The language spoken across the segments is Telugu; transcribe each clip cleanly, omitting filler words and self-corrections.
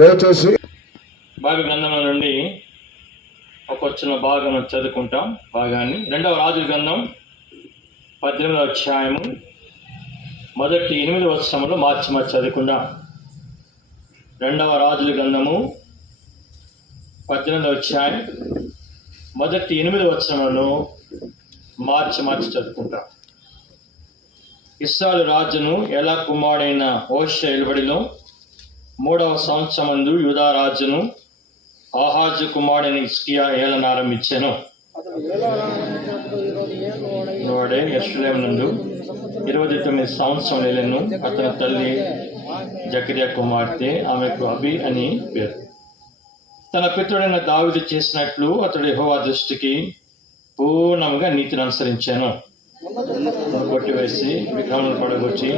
దయచేసి బైబిల్ గ్రంథంలో నుండి ఒక వచ్చిన భాగం చదువుకుంటాం. భాగాన్ని 2వ రాజుల గ్రంథం 18వ అధ్యాయము మొదటి 8 వచనములు మార్చి చదువుకుందాం. 2వ రాజుల గ్రంథము 18వ అధ్యాయం మొదటి 8 వచనములను మార్చి చదువుకుంటాం. ఇశ్రాయేలు రాజును ఎలా కుమారుడైన హోషేయ ఏలుబడిలో 3వ సంవత్సరమందు యూదా రాజును ఆహాజు కుమారుడైన హిజ్కియా ఏలన ఆరంభించెను. వాడే యెరూషలేము నందు 29 సంవత్సరములు ఏలెను. అతని తల్లి జకర్యా కుమార్తె, ఆమెకు అబి అని పేరు. తన పితరుడైన దావీదు చేసినట్లు అతడు యెహోవా దృష్టికి పూర్ణంగా నీతిని అనుసరించాను. కొట్టివేసి విగ్రహములను పడగొట్టి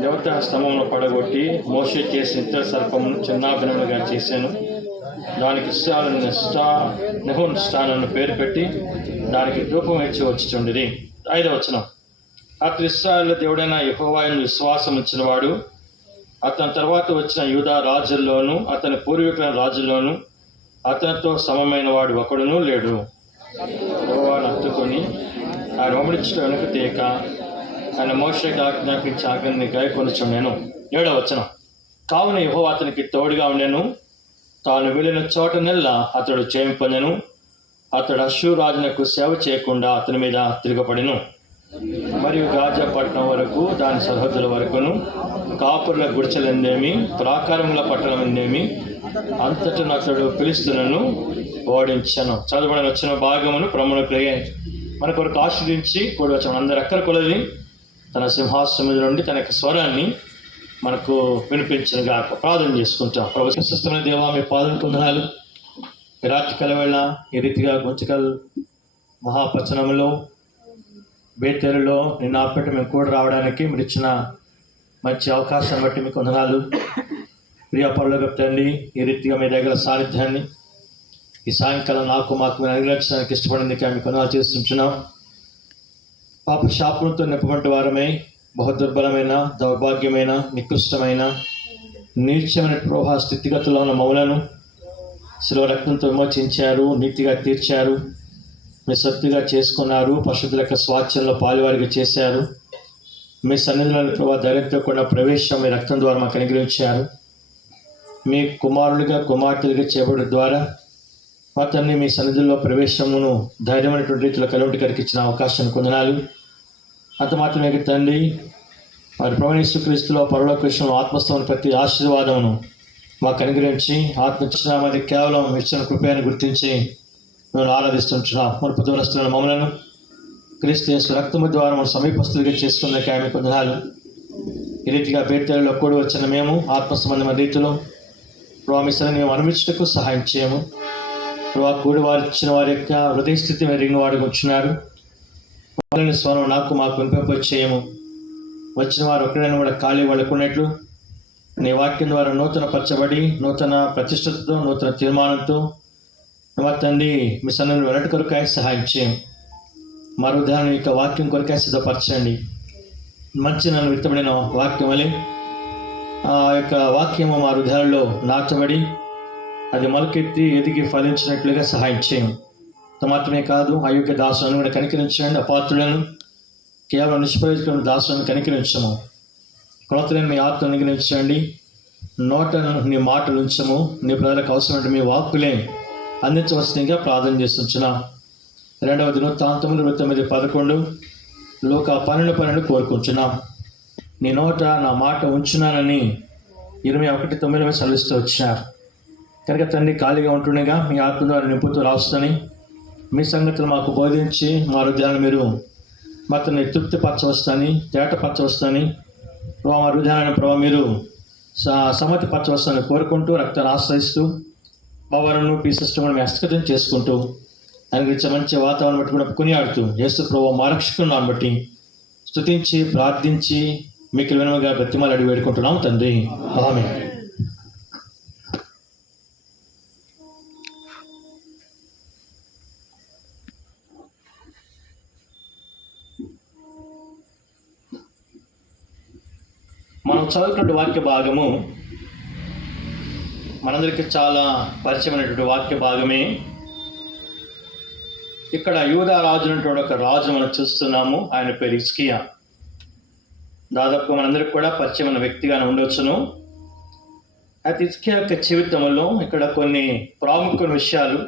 దేవతా స్తంభమును పడగొట్టి మోషే చేసిన ఇతర సర్పమును చిన్నాభిన్నములుగా చేశాను. దానికి నెహూన్ స్టానను పేరు పెట్టి దానికి ధూపం ఇచ్చి వచ్చుచుండిరి. 5వ వచనం. అతడు ఇశ్రాయేలు దేవుడైన యెహోవా యందు విశ్వాసం ఉంచినవాడు, అతని తర్వాత వచ్చిన యూదా రాజుల్లోనూ అతని పూర్వీకుల రాజుల్లోనూ అతనితో సమమైన వాడు ఒకడునూ లేడు. యెహోవాను హత్తుకొని ఆయన వెంబడించుట వెనుక తీయక ఆయన మోషేకి ఆజ్ఞాపించి ఆజ్ఞని గాయకొనుచుండెను. 7వ వచనం. కావున యెహోవా అతనికి తోడుగా ఉండెను. తాను వెళ్ళిన చోటనెల్లా అతడు జయం పొందెను. అతడు అష్షూరు రాజునకు సేవ చేయకుండా అతని మీద తిరగబడెను. మరియు గాజా పట్టణం వరకు దాని సరిహద్దుల వరకును, కాపురుల గుడిచెలందేమి, ప్రాకారముల పట్టణం ఎందేమి అంతటను అతడు ఫిలిష్తీయులను ఓడించెను. చదవబడిన వచ్చిన భాగమును ప్రముఖులు మన కొరకు ఆశ్రయించి కూడి వచ్చిన అందరు అక్కర కొలది తన సింహాసనం నుండి తన యొక్క స్వరాన్ని మనకు వినిపించనుగా ప్రార్థన చేసుకుంటాం. ప్రభు ప్రశస్తమైన దేవా, మీ పాదం కొందనాలు. రాత్రికాల వేళ ఈ రీతిగా గుంచకల్ మహాపచనంలో బేతేరులో నిన్న ఆపేట మేము కూడా రావడానికి మీరు ఇచ్చిన మంచి అవకాశాన్ని బట్టి మీకు వందనాలు. ప్రియపరులకు తండ్రి, ఈ రీతిగా మీ దగ్గర సాన్నిధ్యాన్ని ఈ సాయంకాలం మాకు మీరు అనుగ్రహించడానికి ఇష్టపడింది మీకు వందనాలు చేస్తుంటున్నాం. పాప శాపంతో నింపబడి వారమై బహుదుర్బలమైన, దౌర్భాగ్యమైన, నికృష్టమైన, నీచమైన ప్రవాహ స్థితిగతుల్లో ఉన్న మౌలను శిలువ రక్తంతో విమోచించారు, నీతిగా తీర్చారు, మీ సత్తుగా చేసుకున్నారు, పరిశుద్ధుల యొక్క స్వాచ్ఛంలో పాలువారిగా చేశారు. మీ సన్నిధిలోని ప్రభావ ధైర్యంతో కూడా ప్రవేశం మీ రక్తం ద్వారా మాకు అనుగ్రహించారు. మీ కుమారులుగా కుమార్తెలుగా చేయబడడం ద్వారా అతన్ని మీ సన్నిధుల్లో ప్రవేశమును ధైర్యమైనటువంటి రీతిలో కలిగి కరికిచ్చిన అవకాశాన్ని కొందనాలు. అంత మాత్రమే తండ్రి, వారి ప్రభువైన యేసుక్రీస్తులో పరలోక విషయంలో ఆత్మస్థమైన ప్రతి ఆశీర్వాదమును మాకు అనుగ్రహించి ఆత్మది కేవలం ఇచ్చిన కృపయాన్ని గుర్తించి మేము ఆరాధిస్తుంటున్నాం. మునుపు దూరస్తున్న మమ్మలను క్రీస్తు యేసు రక్తము ద్వారా మనం సమీపస్తులుగా చేసుకున్న ఆమె కొందనాలు. ఈ రీతిగా బేతేరులో కూడి వచ్చిన మేము ఆత్మ సంబంధమైన రీతిలో ప్రామిసని మేము అనుమించుటకు సహాయం చేయము. ప్రభా, కూడి వారు ఇచ్చిన వారి యొక్క హృదయ స్థితి మెరిగిన వాడు ఉంచున్నారు. వాళ్ళని స్వరం మాకు వినిపింపచేయము. వచ్చిన వారు ఒకరైనా కూడా ఖాళీ వాళ్ళకున్నట్లు నీ వాక్యం ద్వారా నూతన పరచబడి నూతన ప్రతిష్టతతో నూతన తీర్మానంతో తండ్రి మీ సన్నిధిని వెనటి కొరకాయ సహాయం చేయం. మా హృదయాన్ని యొక్క వాక్యం కొరకాయ సిద్ధపరచండి. మంచి నన్ను విత్తబడిన వాక్యం వలె ఆ యొక్క వాక్యము మా హృదయాల్లో నాటబడి అది మొలకెత్తి ఎదిగి ఫలించినట్లుగా సహాయం చేయం. మాత్రమే కాదు, అయోగ్య దాసులను కూడా కనికరించండి. అపాత్రులను కేవలం నిష్ప్రయోజకులను దాసులను కనికరించము. క్రొత్తలను మీ ఆత్మను అనుగ్రహించండి. నోటను నీ మాటలు ఉంచము. నీ ప్రజలకు అవసరమైన మీ వాక్కులే అందించవలసిందిగా ప్రార్థన చేస్తున్నాం. 2వ దినవృత్తాంతములు 29:11 లోక 12 కోరుకుంటున్నాం. నీ నోట నా మాట ఉంచున్నానని 21:9 సెలవిస్తూ వచ్చినారు. కనుక తండ్రి, ఖాళీగా ఉంటుండగా మీ ఆత్మ ద్వారా నింపుతూ రాస్తుందని మీ సంగతులు మాకు బోధించి మా హృదయాన్ని మీరు మొత్తం తృప్తిపరచవస్తుందని, తేటపరచవస్తుందని, మా హృదయాన్ని ప్రభావ మీరు సమ్మతిపరచవస్తుందని కోరుకుంటూ రక్తాన్ని ఆశ్రయిస్తూ పవరను పీసిస్టం మేము హస్తగతం చేసుకుంటూ అనుగ్రహించే మంచి వాతావరణం బట్టి కూడా కొనియాడుతూ యేసు ప్రభావ మా రక్షకున్నాను బట్టి స్తుతించి ప్రార్థించి మీకు వినముగా బ్రతిమాలు అడిగి వేడుకుంటున్నాం తండ్రి. ఆమేన్. మనం చదువుకున్న వాక్య భాగము మనందరికీ చాలా పరిచయమైనటువంటి వాక్య భాగమే. ఇక్కడ యూదా రాజు అనేటువంటి ఒక రాజు మనం చూస్తున్నాము. ఆయన పేరు హిజ్కియా. దాదాపు మనందరికి కూడా పరిచయమైన వ్యక్తిగానే ఉండవచ్చును. అయితే హిజ్కియా యొక్క జీవితంలో ఇక్కడ కొన్ని ప్రాముఖ్యమైన విషయాలు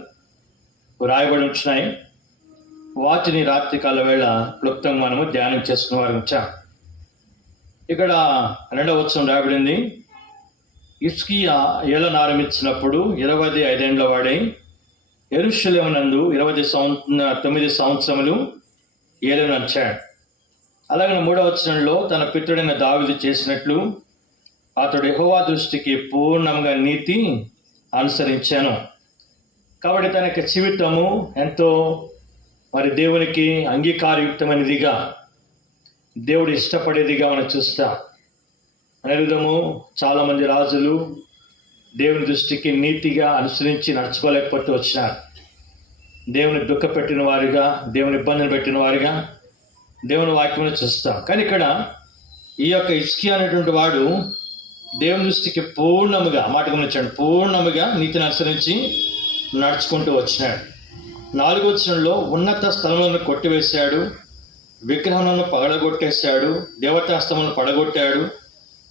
రాయబడి ఉంటున్నాయి. వాటిని రాత్రికాల వేళ క్లుప్తంగా మనము ధ్యానం చేసుకునే వారు వచ్చాం. ఇక్కడ 2వ వచనం రాయబడింది, హిజ్కియా ఏలన ఆరంభించినప్పుడు 25 ఏళ్ల వాడై యెరూషలేమునందు 9 సంవత్సరములు ఏలనొచ్చాడు. అలాగే 3వ వచనంలో తన పితరుడైన దావీదు చేసినట్లు అతడు యెహోవా దృష్టికి పూర్ణంగా నీతి అనుసరించాను. కాబట్టి తన యొక్క జీవితము ఎంతో దేవునికి అంగీకారయుక్తమైనదిగా, దేవుడు ఇష్టపడేదిగా మనం చూస్తాం. అనే విధము చాలామంది రాజులు దేవుని దృష్టికి నీతిగా అనుసరించి నడుచుకోలేకపోతూ వచ్చినారు. దేవుని దుఃఖపెట్టిన వారిగా, దేవుని ఇబ్బందులు పెట్టిన వారిగా దేవుని వాక్యమును చూస్తాం. కానీ ఇక్కడ ఈ యొక్క హిజ్కియా అనేటువంటి వాడు దేవుని దృష్టికి పూర్ణముగా, మాట గమనించండి, పూర్ణముగా నీతిని అనుసరించి నడుచుకుంటూ వచ్చినాడు. 4వ వచనంలో ఉన్నత స్థలములను కొట్టివేశాడు, విగ్రహములను పగలగొట్టేశాడు, దేవతాస్తములను పడగొట్టాడు,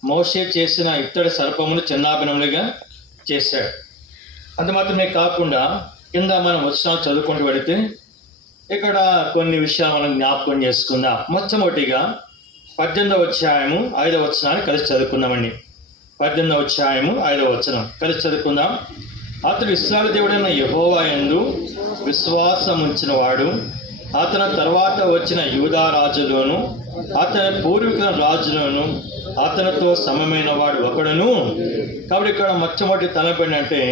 మోషే చేసిన ఇత్తడి సర్పమును చిన్నాభిన్నములుగా చేశాడు. అంత మాత్రమే కాకుండా కింద మనం వచనాలు చదువుకుంటూ వెళితే ఇక్కడ కొన్ని విషయాలు మనం జ్ఞాపకం చేసుకుందాం. మొట్టమొదటిగా 18వ అధ్యాయము 5వ వచనాన్ని కలిసి చదువుకుందామండి. 18వ అధ్యాయము 5వ వచనం కలిసి చదువుకుందాం. అతడు ఇశ్రాయేలు దేవుడైన యెహోవా యందు విశ్వాసం ఉంచిన వాడు, అతని తర్వాత వచ్చిన యూదా రాజులోను అతని పూర్వీకుల రాజులోను అతనితో సమమైన వాడు ఒకడును. కాబట్టి ఇక్కడ మొట్టమొదటి తలపు ఏంటంటే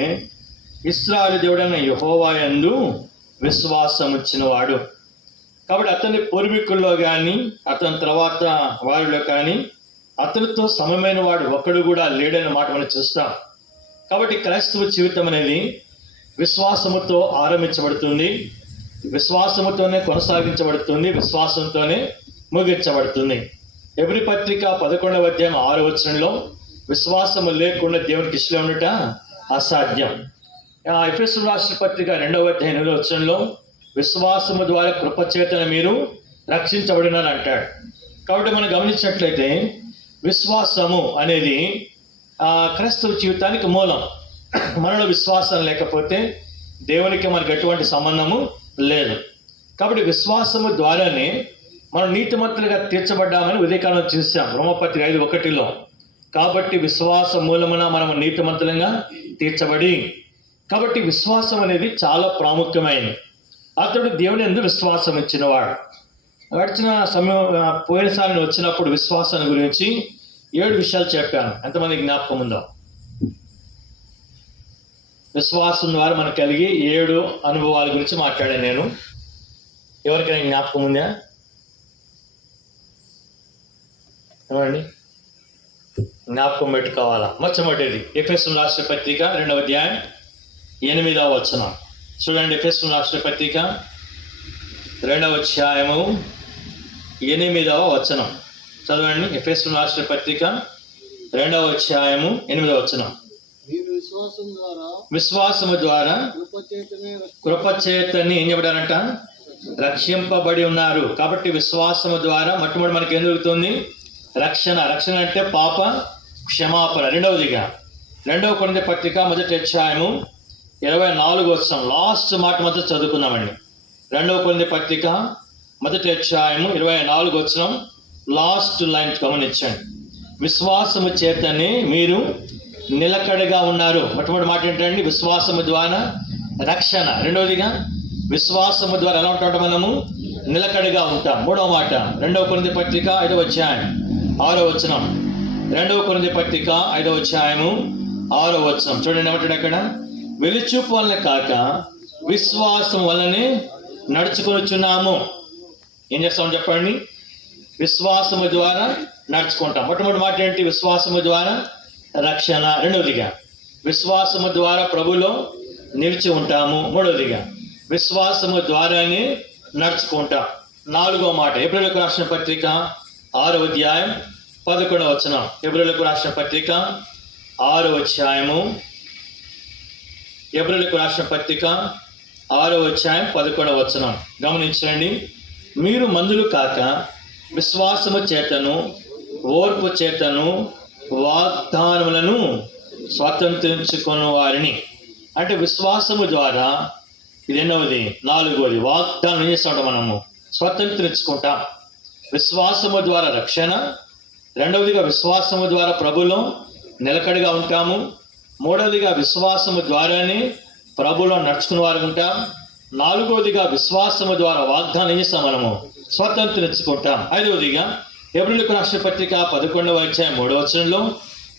ఇశ్రాయేలు దేవుడైన యెహోవా యందు విశ్వాసం ఉంచిన వాడు. కాబట్టి అతని పూర్వీకుల్లో కానీ అతని తర్వాత వారిలో కానీ అతనితో సమమైన వాడు ఒకడు కూడా లేడని మాట మనం చూస్తాం. కాబట్టి క్రైస్తవ జీవితం అనేది విశ్వాసముతో ఆరంభించబడుతుంది, విశ్వాసముతోనే కొనసాగించబడుతుంది, విశ్వాసంతోనే ముగించబడుతుంది. ఎబ్రీ పత్రిక 11వ అధ్యాయం 6వ వచనంలో విశ్వాసము లేకుండా దేవునికి ఇష్టం ఉండట అసాధ్యం. ఎఫెసీయులకు రాసిన పత్రిక 2వ అధ్యాయం 8వ వచనంలో విశ్వాసము ద్వారా కృపచేతన మీరు రక్షించబడినారు అంటాడు. కాబట్టి మనం గమనించినట్లయితే విశ్వాసము అనేది క్రైస్తవ జీవితానికి మూలం. మనలో విశ్వాసం లేకపోతే దేవునికి మనకు ఎటువంటి సంబంధము లేదు. కాబట్టి విశ్వాసము ద్వారానే మనం నీతిమంతులుగా తీర్చబడ్డామని ఉదయకాలం చూసాం రోమపత్రిక 5:1. కాబట్టి విశ్వాస మూలమున మనం నీతిమంతులుగా తీర్చబడి, కాబట్టి విశ్వాసం అనేది చాలా ప్రాముఖ్యమైనది. అతడు దేవుని యందు విశ్వాసం ఇచ్చినవాడు. గడిచిన సమయం పోయినసారి వచ్చినప్పుడు విశ్వాసాన్ని గురించి 7 విషయాలు చెప్పాను. ఎంతమంది జ్ఞాపకం ఉందో? విశ్వాసం ద్వారా మనకు కలిగి 7 అనుభవాల గురించి మాట్లాడాను నేను. ఎవరికైనా జ్ఞాపకం ఉందా? ఏమండి జ్ఞాపకం పెట్టుకోవాలా? మొట్టమొదటిది ఎఫెసీయులకు రాసిన పత్రిక 2వ అధ్యాయం 8వ వచనం చూడండి. ఎఫెసీయులకు రాసిన పత్రిక 2వ అధ్యాయము 8వ వచనం చదవండి. ఎఫెసీయులకు రాసిన పత్రిక 2వ అధ్యాయము 8వ వచనం. విశ్వాసము ద్వారా కృపచేతని ఏం చెప్పడారంట? రక్షింపబడి ఉన్నారు. కాబట్టి విశ్వాసము ద్వారా మొట్టమొదటి మనకి ఏం దొరుకుతుంది? రక్షణ. రక్షణ అంటే పాప క్షమాపణ. రెండవదిగా 2వ కొరింథీ పత్రిక 1వ అధ్యాయము 24వ వచనం లాస్ట్ మాట మొదట చదువుకుందామండి. 2వ కొరింథీ పత్రిక 1వ అధ్యాయము 24వ వచనం లాస్ట్ లైన్ గమనించండి. విశ్వాసము చేతనే మీరు నిలకడగా ఉన్నారు. మొట్టమొదటి మాట ఏంటండి? విశ్వాసము ద్వారా రక్షణ. రెండవదిగా విశ్వాసము ద్వారా ఎలా ఉంటాం? మనము నిలకడగా ఉంటాం. మూడవ మాట 2వ కొరింథీ పత్రిక 5వ అధ్యాయం 6వ వచనం. 2వ కొరింథీ పత్రిక 5వ అధ్యాయము 6వ వచనం చూడండి. ఏమంటాడు అక్కడ? వెలుచూపు వలన కాక విశ్వాసం వలనే నడుచుకొనుచున్నాము. ఏం చేస్తామని చెప్పండి? విశ్వాసము ద్వారా నడుచుకుంటాం. మొట్టమొదటి మాట ఏంటి? విశ్వాసము ద్వారా రక్షణ. రెండవదిగా విశ్వాసము ద్వారా ప్రభులో నిలిచి ఉంటాము. మూడవదిగా విశ్వాసము ద్వారానే నడుచుకుంటాం. 4వ మాట ఎబ్రీయులకు రాసిన పత్రిక 6వ అధ్యాయం 11వ వచనం. ఎబ్రీయులకు రాసిన పత్రిక 6వ అధ్యాయము ఎబ్రీయులకు రాసిన పత్రిక 6వ అధ్యాయం 11వ వచనం గమనించండి. మీరు మందులు కాక విశ్వాసము చేతను ఓర్పు చేతను వాగ్దానములను స్వాతంత్రించుకున్న వారిని. అంటే విశ్వాసము ద్వారా ఇది ఎన్నవది? 4వది వాగ్దానం ఏం చేస్తూ ఉంటాం? మనము స్వతంత్రించుకుంటాం. విశ్వాసము ద్వారా రక్షణ. రెండవదిగా విశ్వాసము ద్వారా ప్రభులో నిలకడగా ఉంటాము. మూడవదిగా విశ్వాసము ద్వారానే ప్రభులో నడుచుకున్న వారు ఉంటాం. 4వదిగా విశ్వాసము ద్వారా వాగ్దానం ఏం చేస్తాం? మనము స్వతంత్రించుకుంటాం. 5వదిగా ఎబ్రీయులకు రాసిన పత్రిక 11వ అధ్యాయం 3వ వచనంలో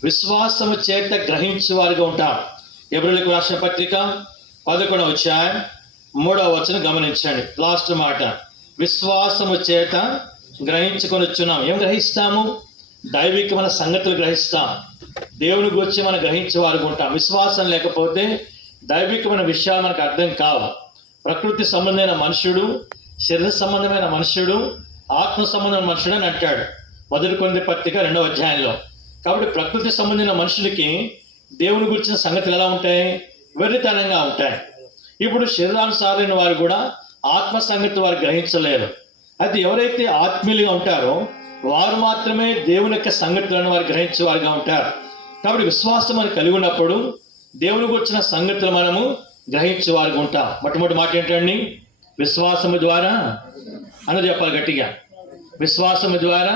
విశ్వాసము చేత గ్రహించేవారుగా ఉంటాం. ఎబ్రీయులకు రాసిన పత్రిక 11వ అధ్యాయం 3వ వచనం గమనించండి. లాస్ట్ మాట విశ్వాసము చేత గ్రహించుకొనిచున్నాం. ఏం గ్రహిస్తాము? దైవికమైన సంగతులు గ్రహిస్తాం. దేవుని గురించి మనం గ్రహించేవారుగా ఉంటాం. విశ్వాసం లేకపోతే దైవికమైన విషయాలు మనకు అర్థం కావు. ప్రకృతి సంబంధమైన మనుషుడు, శరీర సంబంధమైన మనుషుడు, ఆత్మ సంబంధమైన మనుషుడు అని అంటాడు 1 కొరింథీ పత్రిక 2వ అధ్యాయంలో. కాబట్టి ప్రకృతి సంబంధించిన మనుషులకి దేవుని గురించిన సంగతులు ఎలా ఉంటాయి? వెర్రితనంగా ఉంటాయి. ఇప్పుడు శరీరానుసారైన వారు కూడా ఆత్మ సంగతి వారు గ్రహించలేరు. అయితే ఎవరైతే ఆత్మీయులుగా ఉంటారో వారు మాత్రమే దేవుని యొక్క సంగతులను వారు గ్రహించే వారుగా ఉంటారు. కాబట్టి విశ్వాసం అని కలిగి ఉన్నప్పుడు దేవుని గురించిన సంగతులు మనము గ్రహించే వారుగా ఉంటాం. మొట్టమొదటి మాట ఏంటండి? విశ్వాసము ద్వారా అని చెప్పాలి గట్టిగా. విశ్వాసము ద్వారా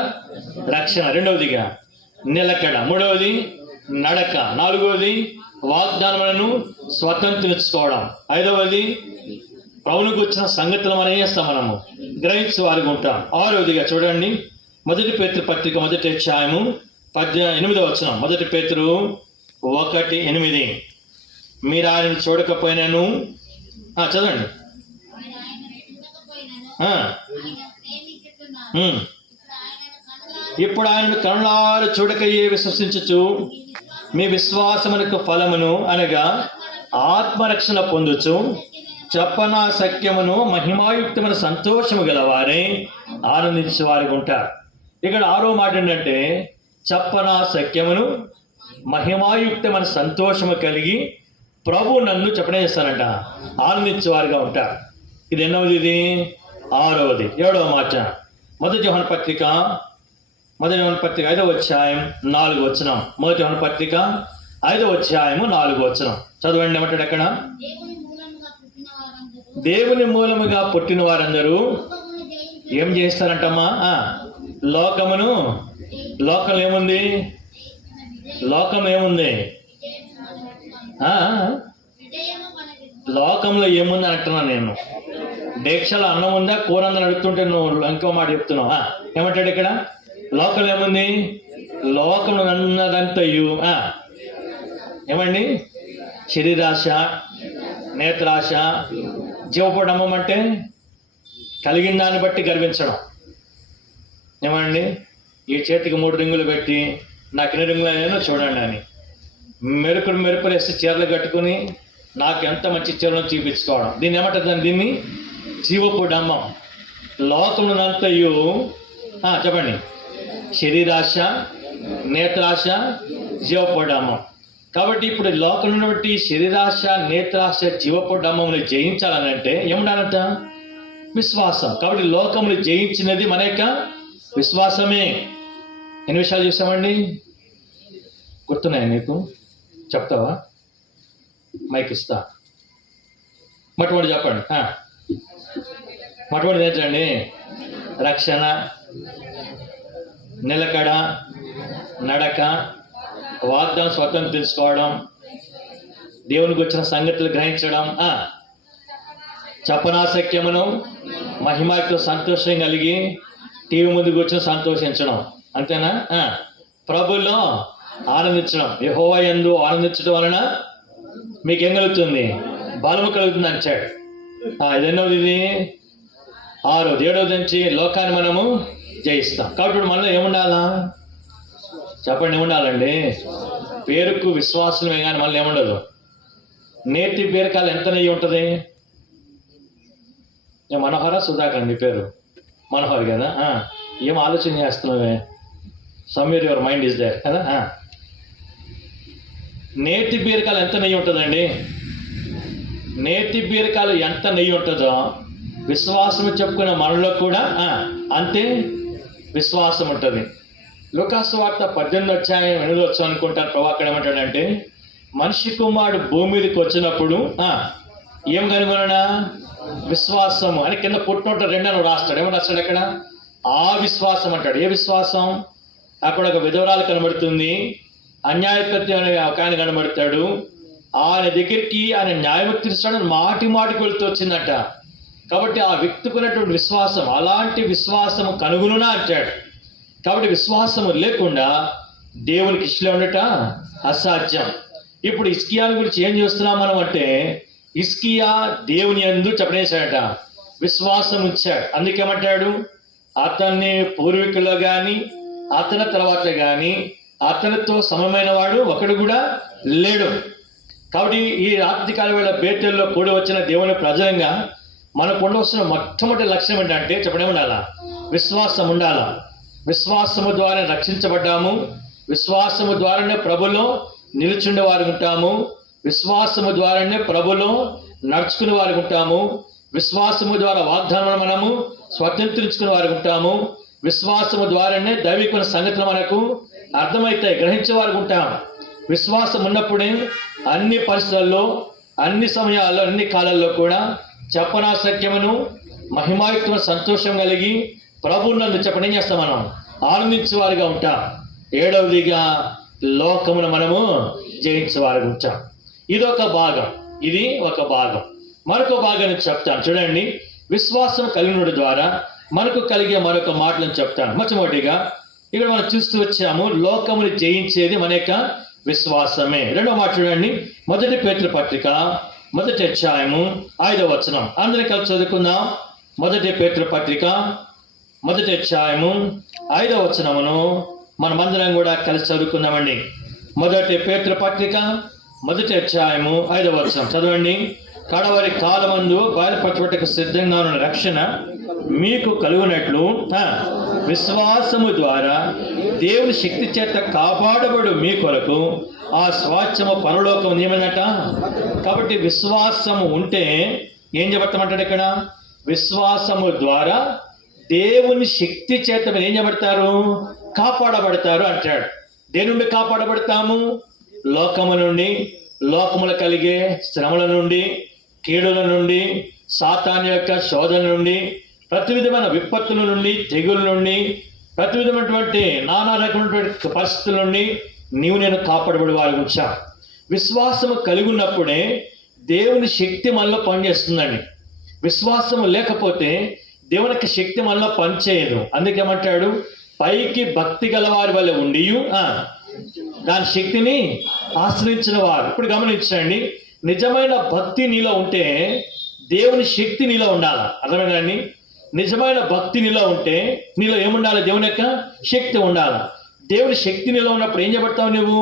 రక్షణ. రెండవదిగా నిలకడ. మూడవది నడక. నాలుగవది వాగ్దానములను స్వతంత్రించుకోవడం. ఐదవది ప్రభువుకు వచ్చిన సంగతులు మనం ఏం చేస్తాం? మనము గ్రహించే వారిగా ఉంటాం. ఆరవదిగా చూడండి, మొదటి పేతురు పత్రిక 1వ అధ్యాయము 8వ వచనం. మొదటి పేతురు 1:8. మీరు ఆయన చూడకపోయినాను, చదవండి. ఇప్పుడు ఆయనను కనులారు చూడకయే విశ్వసించుచు మీ విశ్వాసమునకు ఫలమును అనగా ఆత్మరక్షణ పొందుచు చెప్పనా సత్యమును మహిమాయుక్తమైన సంతోషము గలవారే ఆనందించే వారికి ఉంటారు. ఇక్కడ 6వ మాట ఏంటంటే చెప్పనా సత్యమును మహిమాయుక్తమైన సంతోషము కలిగి ప్రభు నన్ను చెప్పనే చేస్తానంట ఆనందించే వారిగా ఉంటారు. ఇది ఎన్నవది? ఇది 6వది. 7వ మాట మొదటి యోహాను పత్రిక 5వ అధ్యాయం 4వ వచనం. మొదటి యోహాను పత్రిక 5వ అధ్యాయము 4వ వచనం చదవండి. ఏమంటాడు అక్కడ? దేవుని మూలముగా పుట్టిన వారందరూ ఏం చేస్తారంటమ్మా? లోకంలో ఏముంది? లోకంలో ఏముంది అని అంటున్నాను నేను. దీక్షలో అన్నం ఉందా, కూర ఉందని అడుగుతుంటే నువ్వు ఇంకో మాట చెప్తున్నావు. ఏమంటాడు ఇక్కడ? లోకంలో ఏముంది? లోకంలో అన్నదంతయు ఏమండి? శరీరాశ, నేత్రాశ, జీవపడమ్మం అంటే కలిగిన దాన్ని బట్టి గర్వించడం. ఏమండి? ఈ చేతికి 3 రింగులు పెట్టి నాకు ఎన్ని రింగులు అయ్యానో చూడండి అని మెరుపులు వేసి చీరలు కట్టుకుని నాకు ఎంత మంచి చీరలను చూపించుకోవడం. దీన్ని ఏమంటారు? దీన్ని జీవపుడమ్మం. లోకమునంతయు చెప్పండి. శరీరాశ, నేత్రాశ, జీవపుడమ్మం. కాబట్టి ఇప్పుడు లోకంలో బట్టి శరీరాశ, నేత్రాశ, జీవపుడమ్మమును జయించాలని అంటే ఏముండాలంట? విశ్వాసం. కాబట్టి లోకమును జయించినది మన యొక్క విశ్వాసమే. ఎన్ని విషయాలు చూసామండి? గుర్తున్నాయా నీకు? చెప్తావా? మైక్ ఇస్తా. మొట్టమొదటి చెప్పండి. మొట్టమొదటి ఏంటండి? రక్షణ, నిలకడ, నడక, వాగ్దానం స్వతంత్రించుకోవడం, దేవునికి వచ్చిన సంగతులు గ్రహించడం, చెప్పనాసక్యమును మహిమతో సంతోషం కలిగి టీవీ ముందుకు వచ్చిన సంతోషించడం. అంతేనా? ప్రభుల్లో ఆనందించడం. యెహోవా యందు ఆనందించడం వలన మీకేం కలుగుతుంది? బలము కలుగుతుంది అంటాడు. ఇదెన్నోది? ఇది 6వది. 7వది నుంచి లోకాన్ని మనము జయిస్తాం. కాబట్టి మనలో ఏముండాలా? చెప్పండి, ఏముండాలండి? పేరుకు విశ్వాసమే కానీ మళ్ళీ ఏముండదు. నేతి బీరకాయలు ఎంత నెయ్యి ఉంటుంది? మనోహర సుధాకర్ నీ పేరు మనోహర్ కదా? ఏం ఆలోచన చేస్తున్నావే? సమ్యూర్ యువర్ మైండ్ ఈజ్ దేర్ కదా. నేతి బీరకాయలు ఎంత నెయ్యి ఉంటుందండి? నేతి బీరకాయలు ఎంత నెయ్యి ఉంటుందో విశ్వాసం చెప్పుకునే మనలో కూడా అంతే విశ్వాసం ఉంటుంది. లూకాసు వార్త 18వ అధ్యాయం 8వ వచనం అనుకుంటారు. ప్రభు అక్కడ ఏమంటాడంటే మనిషి కుమారుడు భూమి మీదకి వచ్చినప్పుడు ఏం కనుగొనడా? విశ్వాసము అని కింద పుట్టినట్టు 2 అని రాస్తాడు. ఏమని రాస్తాడు అక్కడ? ఆ విశ్వాసం అంటాడు. ఏ విశ్వాసం? అక్కడ ఒక విధవరాలు కనబడుతుంది, అన్యాయపతి అనే ఒక ఆయన కనబడతాడు. ఆయన దగ్గరికి ఆయన న్యాయం తీర్చాడు, మాటికి వెళుతూ వచ్చిందట. కాబట్టి ఆ వ్యక్తికున్నటువంటి విశ్వాసం, అలాంటి విశ్వాసము కనుగొనునా అంటాడు. కాబట్టి విశ్వాసము లేకుండా దేవునికి ఇష్టం ఉండట అసాధ్యం. ఇప్పుడు హిజ్కియా గురించి ఏం చేస్తున్నాం మనం అంటే, హిజ్కియా దేవుని యందు చెప్పనేశాడట, విశ్వాసం ఉంచాడు. అందుకేమంటాడు? అతన్ని పూర్వీకుల్లో కానీ అతని తర్వాత కానీ అతనితో సమమైన వాడు ఒకడు కూడా లేడు. కాబట్టి ఈ రాత్రికాల వేళ బేతేల్లో కూడి వచ్చిన దేవుని ప్రజలంగా మనకు ఉండవలసిన మొట్టమొదటి లక్ష్యం ఏంటంటే చెప్పడం ఉండాలా? విశ్వాసం ఉండాలా. విశ్వాసము ద్వారా రక్షించబడ్డాము. విశ్వాసము ద్వారానే ప్రభులో నిలుచుండే వారు ఉంటాము. విశ్వాసము ద్వారానే ప్రభులో నడుచుకునే వారు ఉంటాము. విశ్వాసము ద్వారా వాగ్దానం మనము స్వతంత్రించుకునే వారు ఉంటాము. విశ్వాసము ద్వారానే దైవిక సంగతులు మనకు అర్థమవుతాయి, గ్రహించే వారు ఉంటాం. విశ్వాసం ఉన్నప్పుడే అన్ని పరిస్థితుల్లో, అన్ని సమయాల్లో, అన్ని కాలాల్లో కూడా చెప్పనాశక్యమును మహిమాయుక్తమైన సంతోషం కలిగి ప్రభువునందు చెప్పడం ఏం చేస్తాం, మనం ఆనందించేవారుగా ఉంటాం. 7వదిగా లోకమును మనము జయించేవారుగా ఉంటాం. ఇదొక భాగం, ఇది ఒక భాగం. మరొక భాగాన్ని చెప్తాను చూడండి. విశ్వాసం కలిగినడు ద్వారా మనకు కలిగే మరొక మాటలను చెప్తాను. మొట్టమొదటిగా ఇక్కడ మనం చూస్తూ వచ్చాము, లోకమును జయించేది మన యొక్క విశ్వాసమే. రెండవ మాట చూడండి, 1 పేతురు పత్రిక 1వ అధ్యాయము 5వ వచనం. అందరం కలిసి చదువుకుందాం. 1 పేతురు పత్రిక 1వ అధ్యాయము 5వ వచనమును మనమందరం కూడా కలిసి చదువుకుందామండి. 1 పేతురు పత్రిక 1వ అధ్యాయము 5వ వచనం చదవండి. కడవరి కాలమందు బయలుపరచబట్టకు సిద్ధంగా ఉన్న రక్షణ మీకు కలుగునట్లు విశ్వాసము ద్వారా దేవుని శక్తి చేత కాపాడబడు మీ కొరకు ఆ స్వాస్థ్యము పరలోకం ఏమన్నట. కాబట్టి విశ్వాసము ఉంటే ఏం చెప్పమంటాడు ఇక్కడ, విశ్వాసము ద్వారా దేవుని శక్తి చేత మీరు ఏం చేయబడతారు, కాపాడబడతారు అంటాడు. దేని నుండి కాపాడబడతాము? లోకము నుండి, లోకములు కలిగే శ్రమల నుండి, కీడుల నుండి, సాతాను యొక్క శోధన నుండి, ప్రతి విధమైన విపత్తుల నుండి, తెగుల నుండి, ప్రతి విధమైనటువంటి నానా రకమైనటువంటి పరిస్థితుల నుండి నేను కాపాడబడి వారి వచ్చా. విశ్వాసము కలిగి ఉన్నప్పుడే దేవుని శక్తి మనలో పనిచేస్తుందండి. విశ్వాసము లేకపోతే దేవుని యొక్క శక్తి మనలో పనిచేయదు. అందుకేమంటాడు, పైకి భక్తి గలవారి వల్ల ఉండి దాని శక్తిని ఆశ్రయించిన వారు. ఇప్పుడు గమనించండి, నిజమైన భక్తి నీలో ఉంటే దేవుని శక్తి నీలో ఉండాలి. అర్థమైందండి? నిజమైన భక్తి నీలో ఉంటే నీలో ఏముండాలి, దేవుని యొక్క శక్తి ఉండాలి. దేవుని శక్తి నీలో ఉన్నప్పుడు ఏం చేయబడతావు, నువ్వు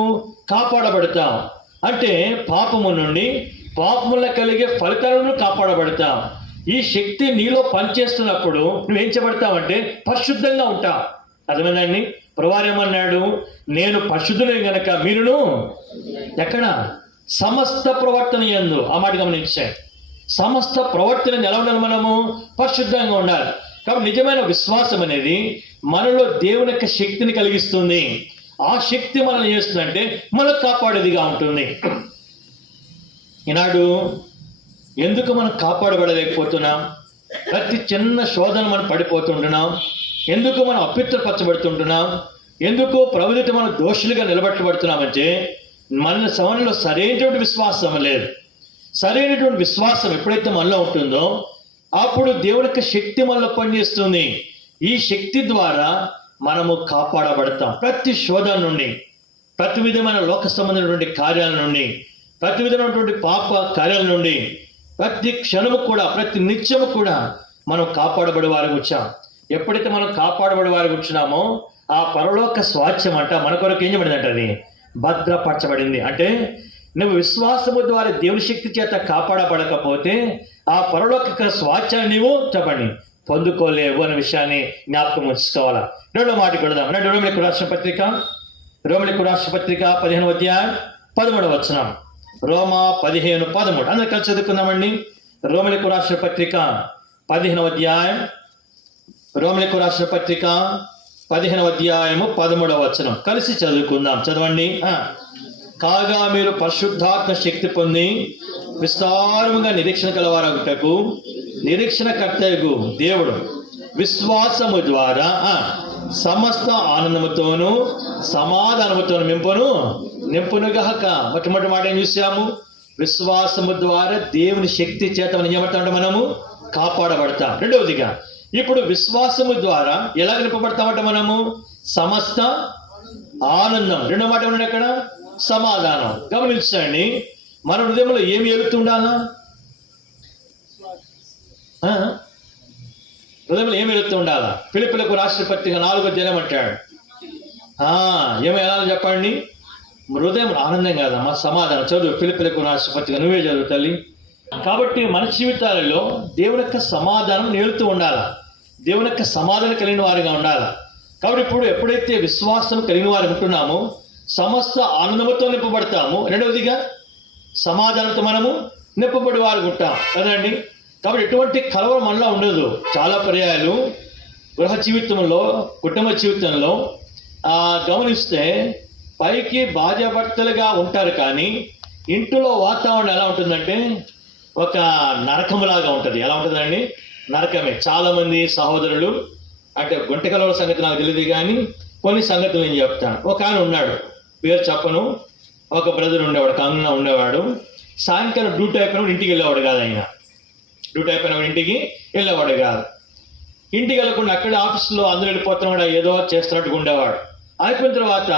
కాపాడబడతావు. అంటే పాపము నుండి, పాపముల కలిగే ఫలితాలను కాపాడబడతావు. ఈ శక్తి నీలో పనిచేస్తున్నప్పుడు నువ్వేం చేయబడతావంటే పరిశుద్ధంగా ఉంటావు. అర్థమైందండి? ప్రభువారేమన్నాడు, నేను పరిశుద్ధులే గనక మీరును ఎక్కడ సమస్త ప్రవర్తన యందు, ఆ మాట గమనించాడు. సమస్త ప్రవర్తన ఎలా ఉండాలి, మనము పరిశుద్ధంగా ఉండాలి. కాబట్టి నిజమైన విశ్వాసం అనేది మనలో దేవుని యొక్క శక్తిని కలిగిస్తుంది. ఆ శక్తి మనల్ని చేస్తుందంటే మనకు కాపాడేదిగా ఉంటుంది. ఈనాడు ఎందుకు మనం కాపాడబడలేకపోతున్నాం? ప్రతి చిన్న శోధన మనం పడిపోతుంటున్నాం. ఎందుకు మనం అపవిత్రపరచబడుతుంటున్నాం? ఎందుకు ప్రభుత్వం మనం దోషులుగా నిలబెట్టబడుతున్నామంటే మనలో సరైనటువంటి విశ్వాసం లేదు. సరైనటువంటి విశ్వాసం ఎప్పుడైతే మనలో ఉంటుందో అప్పుడు దేవుని యొక్క శక్తి మనలో పనిచేస్తుంది. ఈ శక్తి ద్వారా మనము కాపాడబడతాం. ప్రతి శోధన నుండి, ప్రతి విధమైన లోక సంబంధమైనటువంటి కార్యాల నుండి, ప్రతి విధమైనటువంటి పాప కార్యాల నుండి, ప్రతి క్షణము కూడా, ప్రతి నిత్యము కూడా మనం కాపాడబడే వారికి వచ్చాం. ఎప్పుడైతే మనం కాపాడబడే వారికి వచ్చినామో ఆ పరలోక స్వాస్థ్యం అంట మన కొరకు ఏం చేయబడింది అంటే అది భద్రపరచబడింది. అంటే నువ్వు విశ్వాసము ద్వారా దేవుని శక్తి చేత కాపాడబడకపోతే ఆ పరలోక స్వాస్థ్యాన్ని నీవు చెప్పండి పొందుకోలేవు అనే విషయాన్ని జ్ఞాపకం ఉంచుకోవాలా. రెండో మాటకి వెళదాం. రోమిలకు రాసిన పత్రిక 15వ అధ్యాయం 13వ వచనం. రోమా 15:13 అందరూ కలిసి చదువుకుందామండి. రోమిలకు రాసిన పత్రిక 15వ అధ్యాయం, రోమిలకు రాసిన పత్రిక 15వ అధ్యాయము 13వ వచనం కలిసి చదువుకుందాం. చదవండి. కాగా మీరు పరిశుద్ధాత్మ శక్తి పొంది విస్తారముగా నిరీక్షణ కలవారగుటకు నిరీక్షణ కర్తయగు దేవుడు విశ్వాసము ద్వారా సమస్త ఆనందముతోనూ సమాధానముతోను నింపునుగాక. మొట్టమొదటి మాట ఏం చూసాము? విశ్వాసము ద్వారా దేవుని శక్తి చేత మనం ఏమంటామంటే మనము కాపాడబడతాం. రెండవదిగా ఇప్పుడు విశ్వాసము ద్వారా ఎలా నింపబడతామంటే మనము సమస్త ఆనందం. రెండవ మాట ఏమన్నా అక్కడ సమాధానం. గమనించండి, మన హృదయంలో ఏమి వెళుతుండాలా? హృదయంలో ఏమి వెళుతూ ఉండాలా? ఫిలిప్పీలకు రాసిన పత్రిక 4వ అధ్యాయం అంటాడు. ఏమి ఎలా చెప్పండి? హృదయం ఆనందం కాదమ్మా, సమాధానం. చదువు ఫిలిప్పీలకు రాసిన పత్రిక, నువ్వే చదువు తల్లి. కాబట్టి మన జీవితాలలో దేవుని యొక్క సమాధానం నేలుతూ ఉండాలా, దేవుని యొక్క సమాధానం కలిగిన వారిగా ఉండాలా. కాబట్టి ఇప్పుడు ఎప్పుడైతే విశ్వాసం కలిగిన వారు ఉంటున్నామో సమస్త ఆనందముతో నింపబడతాము. రెండవదిగా సమాధానంతో మనము నింపబడి వారు ఉంటాం కదండి. కాబట్టి ఎటువంటి కలవరం మనలో ఉండదు. చాలా పర్యాయాలు గృహ జీవితంలో, కుటుంబ జీవితంలో గమనిస్తే పైకి భార్యాభర్తలుగా ఉంటారు, కానీ ఇంటిలో వాతావరణం ఎలా ఉంటుందంటే ఒక నరకములాగా ఉంటుంది. ఎలా ఉంటుందండి? నరకమే. చాలామంది సహోదరులు అంటే గుంటకలవల సంగతి నాకు తెలియదు, కానీ కొన్ని సంగతులు నేను చెప్తాను. ఒక ఆయన ఉన్నాడు, పేరు చెప్పను, ఒక బ్రదర్ ఉండేవాడు, కన్నా ఉండేవాడు. సాయంకాలం డ్యూటీ అయిపోయినప్పుడు ఇంటికి వెళ్ళేవాడు కాదు. ఆయన డ్యూటీ అయిపోయినప్పుడు ఇంటికి వెళ్ళేవాడు కాదు. ఇంటికి వెళ్ళకుండా అక్కడ ఆఫీస్లో అందరూ వెళ్ళిపోతున్నాడు, ఏదో చేస్తున్నట్టుగా ఉండేవాడు. అయిపోయిన తర్వాత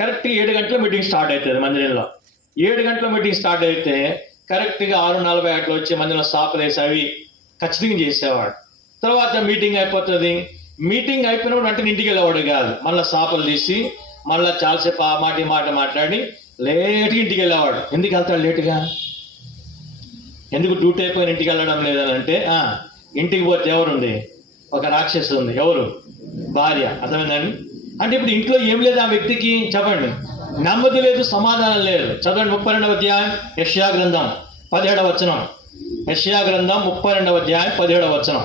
కరెక్ట్గా 7 గంటల మీటింగ్ స్టార్ట్ అవుతుంది మందిరంలో. 7 గంటల మీటింగ్ స్టార్ట్ అయితే కరెక్ట్గా 6:40 అట్లా వచ్చి మందిరంలో సాపలు వేసి అవి ఖచ్చితంగా చేసేవాడు. తర్వాత మీటింగ్ అయిపోతుంది. మీటింగ్ అయిపోయినప్పుడు అంటే ఇంటికి వెళ్ళేవాడు కాదు. మళ్ళీ సాపలు తీసి మళ్ళీ చాలాసేపు ఆ మాట మాట్లాడి లేట్గా ఇంటికి వెళ్ళేవాడు. ఎందుకు వెళ్తాడు లేటుగా? ఎందుకు డ్యూటీ అయిపోయిన ఇంటికి వెళ్ళడం లేదని అంటే ఇంటికి పోతే ఎవరుంది? ఒక రాక్షసు ఉంది. ఎవరు? భార్య. అర్థమైందండి? అంటే ఇప్పుడు ఇంట్లో ఏం లేదు ఆ వ్యక్తికి, చెప్పండి. నెమ్మది లేదు, సమాధానం లేదు. చదవండి 32వ అధ్యాయం యెషయా గ్రంథం 17వ వచనం. యెషయా గ్రంథం 32వ అధ్యాయం 17వ వచనం.